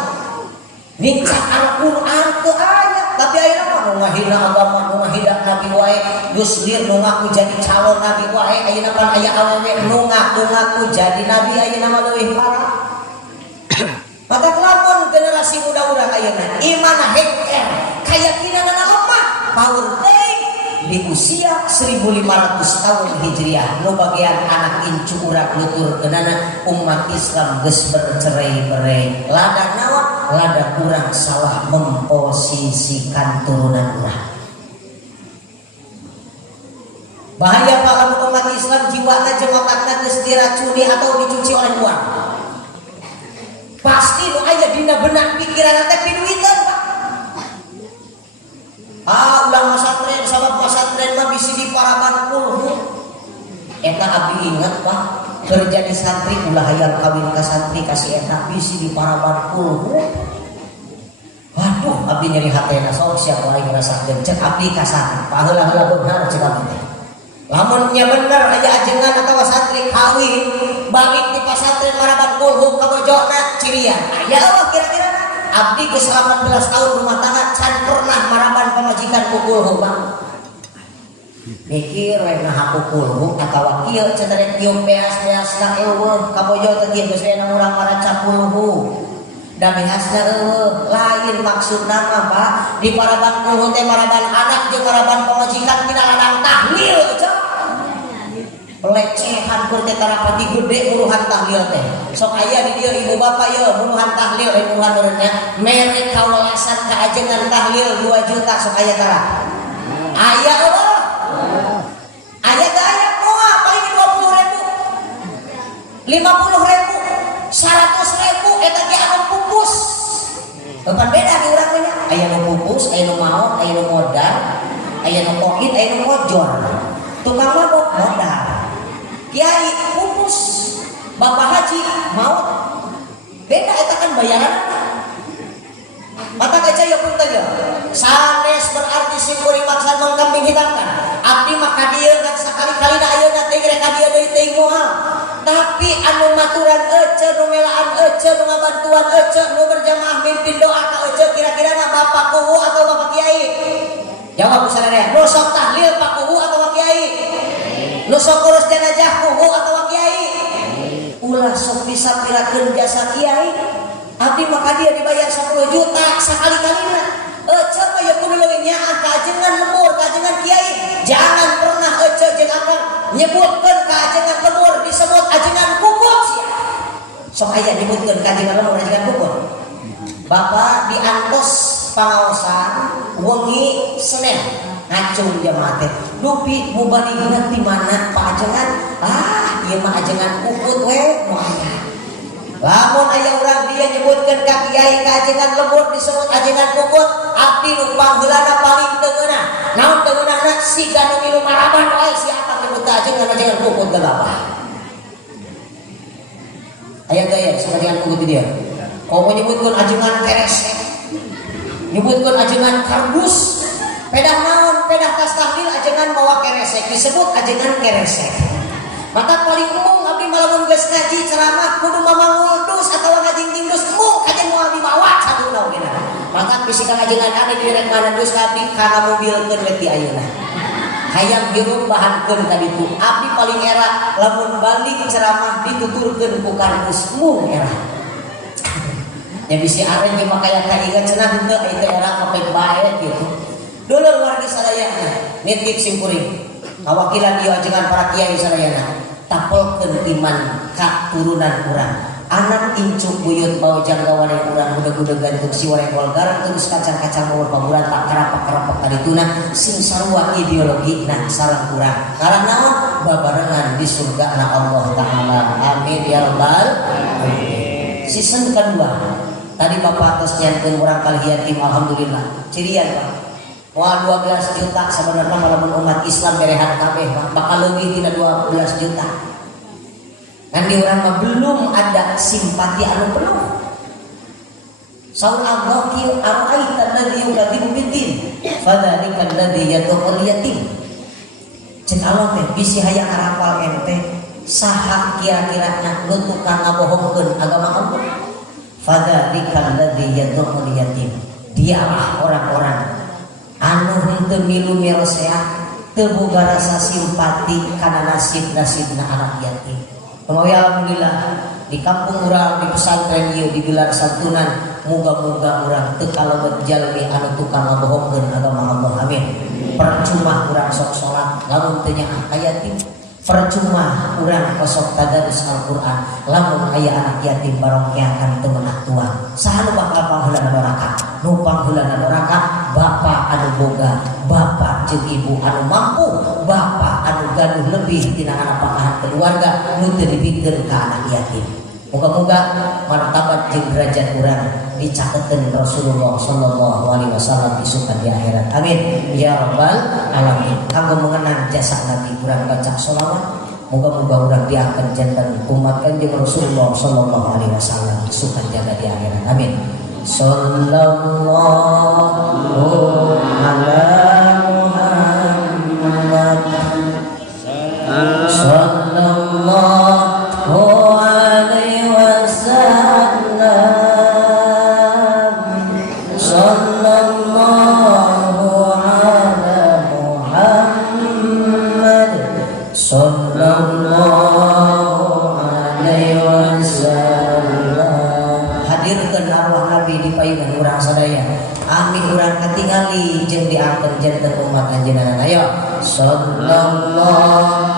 nikah Al-Qur'an teu aya, tapi ayeuna mah nu ngahina agama, nu ngahina nabi wae, geus lieur nu ngaku jadi calon nabi wae, ayeuna pan aya awewe nu ngaku jadi nabi ayeuna mah leuwih parah. Maka lamun generasi muda urang ayeuna iman hengker, keyakinanna lemah, power teuing di usia 1500 tahun Hijriah nu bagian anak incu urang nuturkeunana umat Islam geus bercerai-berai. Ladak naon? Ladak urang salah memposisikan turunan urang. Bahaya Pak lamun umat Islam jiwana jeung otakna geus diracuni atau dicuci oleh uang. Pasti nu aya dina benak pikiran teh piduitan Pak. Ulang masantren sabab masantren mah bisi diparaban kulhu. Eta abdi ingat Pak, kerja di santri ulah hayang kawin ka santri kasih eta bisi diparaban kulhu. Waduh, abdi nyeri hatena sok sia wae ngerasakeun cek abdi ka santri. Paheula-heula bener cek abdi. Lamun nya bener aya ajengan atawa santri kawin balik di pasantren maraban kulhu ka bojona cirian. Aya eueuh kira-kira abdi geus 18 tahun rumah tangga can pernah maraban pamajikan ku kulhu Bang. mikir we nah aku kulhuk atawa kieu cenderek kieu beas-beasna eueuh kabojo teh geus we urang maraca kulhuk da beasna eueuh lain maksudna mah Pak di paraban kulhuk teh paraban anak jeung paraban pamajikan tina ladang tahlil aja pelecehan kur teh tarapati gede muruhan tahlil teh sok aya di dieu ibu bapak ye muruhan tahlil muruhan urangnya mere kawelasan ka ajengan tahlil 2 juta sok aya tara aya eueuh aya gaya moal paling 20.000 50.000 100.000 eta ge anu pupus bukan beda di urang mah aya nu pupus aya nu maot aya nu modal aya nu kokin aya nu ngojor tukang mabok modal kiai pupus bapak haji maot beda eta kan bayaran mata kaca ya pun tanya sanes berarti si kuring maksud mengkambing hitamkan abdi maka dia kan sekali-kali na ayeuna teh rek ka dieu deui teh moal tapi anu maturan ece nu melaan ece nu ngabantuan ece nu berjamaah mimpin doa ka ece kira-kira na bapak kuhu atau bapak kiai jawab sadaya nu sok tahlil pak kuhu atau bapak kiai nu sok urus jenazah kuhu atau bapak kiai ulah sok bisa pirakeun jasa kiai abdi maka dia dibayar 10 juta sekali-kalina ece mah ya kudu leuwih nyaah ka ajengan lemur ka ajengan kiai jangan pernah ece jeung akang nyebutkeun ka ajengan lemur disebut ajengan kukut sia sok aya nyebutkeun ka ajengan lemur ajengan kukut bapak diantos pangaosan wengi Senin ngacung jamaah teh dupi mubaligna di mana Pak ajengan ieu mah ajengan kukut we moal lamun aya urang dia nyebutkeun ka kiai ka ajengan lembur disebut ajengan kukut abdi nu pangheulana paling teungeunah naon teungeunahna siga nu milu maraban wae si akang nyebut ajengan kukut gegabah aya gaya si ajengan kukut dia komo nyebutkeun ajengan keresek nyebutkeun ajengan kardus pedah naon pedah tas tahlil ajengan bawa keresek disebut ajengan keresek maka paling umum abdi malamun geus ngaji ceramah kudu mamangul dus atawa ngajing dus mung kajeng moal dibawa saduna oge maka bisikan ajengan ane direk mana dus abdi kana mobilkeun we ti ayeuna hayang hirup bahankeun ka ditu abdi paling era lamun balik ceramah dituturkeun ku kardus mung era nya bisi are ge makaya kainget cenah henteu itu era mapet bae gitu dulur wargi sadayana nitip simkuring kawakilan ieu ajengan para kiai sadayana tapelkeun iman ka turunan urang anak incuk buyut bau janggawan urang budag-budagan untuk si warengkol garang terus kacang-kacang mawar paburan tak karapak-karapak kadituna sing sarua ideologina sareng urang karang naon babarengan di surga na Allah taala amin ya rabbal alamin season kedua tadi bapak tos nyankeun urang kali yatim alhamdulillah cirian Pak wah 12 juta sebenarnya walaupun umat Islam berehat kabeh bakal lebih tidak 12 juta dan di orang mah belum ada simpati anu penuh saur Allah ki araita alladzi yukadzibu biddin fadzalika alladzi yad'ul yatim cek Allah teh bisi hayang harapal ente saha kira-kira nu tukang ngabohongkeun agama Allah fadzalika alladzi yad'ul yatim dialah orang-orang anu henteu milu miroseah teu boga rasa simpati kana nasib-nasibna anak yatim. Pemawi alhamdulillah di kampung urang di pesantren ieu digelar santunan muga-muga urang teu kalebet jalmi anu tukang ngabohongkeun agama Allah amin. Percuma urang sok salat lamun teu nyaah ka yatim. Percuma urang kosok tadarus Al-Qur'an lamun aya anak yatim barongkeakan teu meunah tuan. Saha nu bakal pangheulana neraka? Nu pangheulana neraka bapak anu boga, bapak jeung ibu anu mampu, bapak anu gaduh lebih tina anak keluarga nu teu dipikeun ka anak yatim. Moga-moga martabat jeung derajat urang dicaketeun Rasulullah sallallahu alaihi wasallam isukan di akhirat. Amin ya rabbal alamin. Kanggo mengenang jasa Nabi urang baca sholawat. Moga-moga urang diangkat janten umat Kanjeng Rasulullah sallallahu alaihi wasallam isukan jaga di akhirat. Amin. Sallallahu ala Muhammad sallallahu alaihi wasallam sallallahu ala Muhammad wasallam. Hadirkeun arwah Nabi di payungan urang sadaya. Ami urang katingali jeung diangkeun janten umat anjeunna. Ayo sallallahu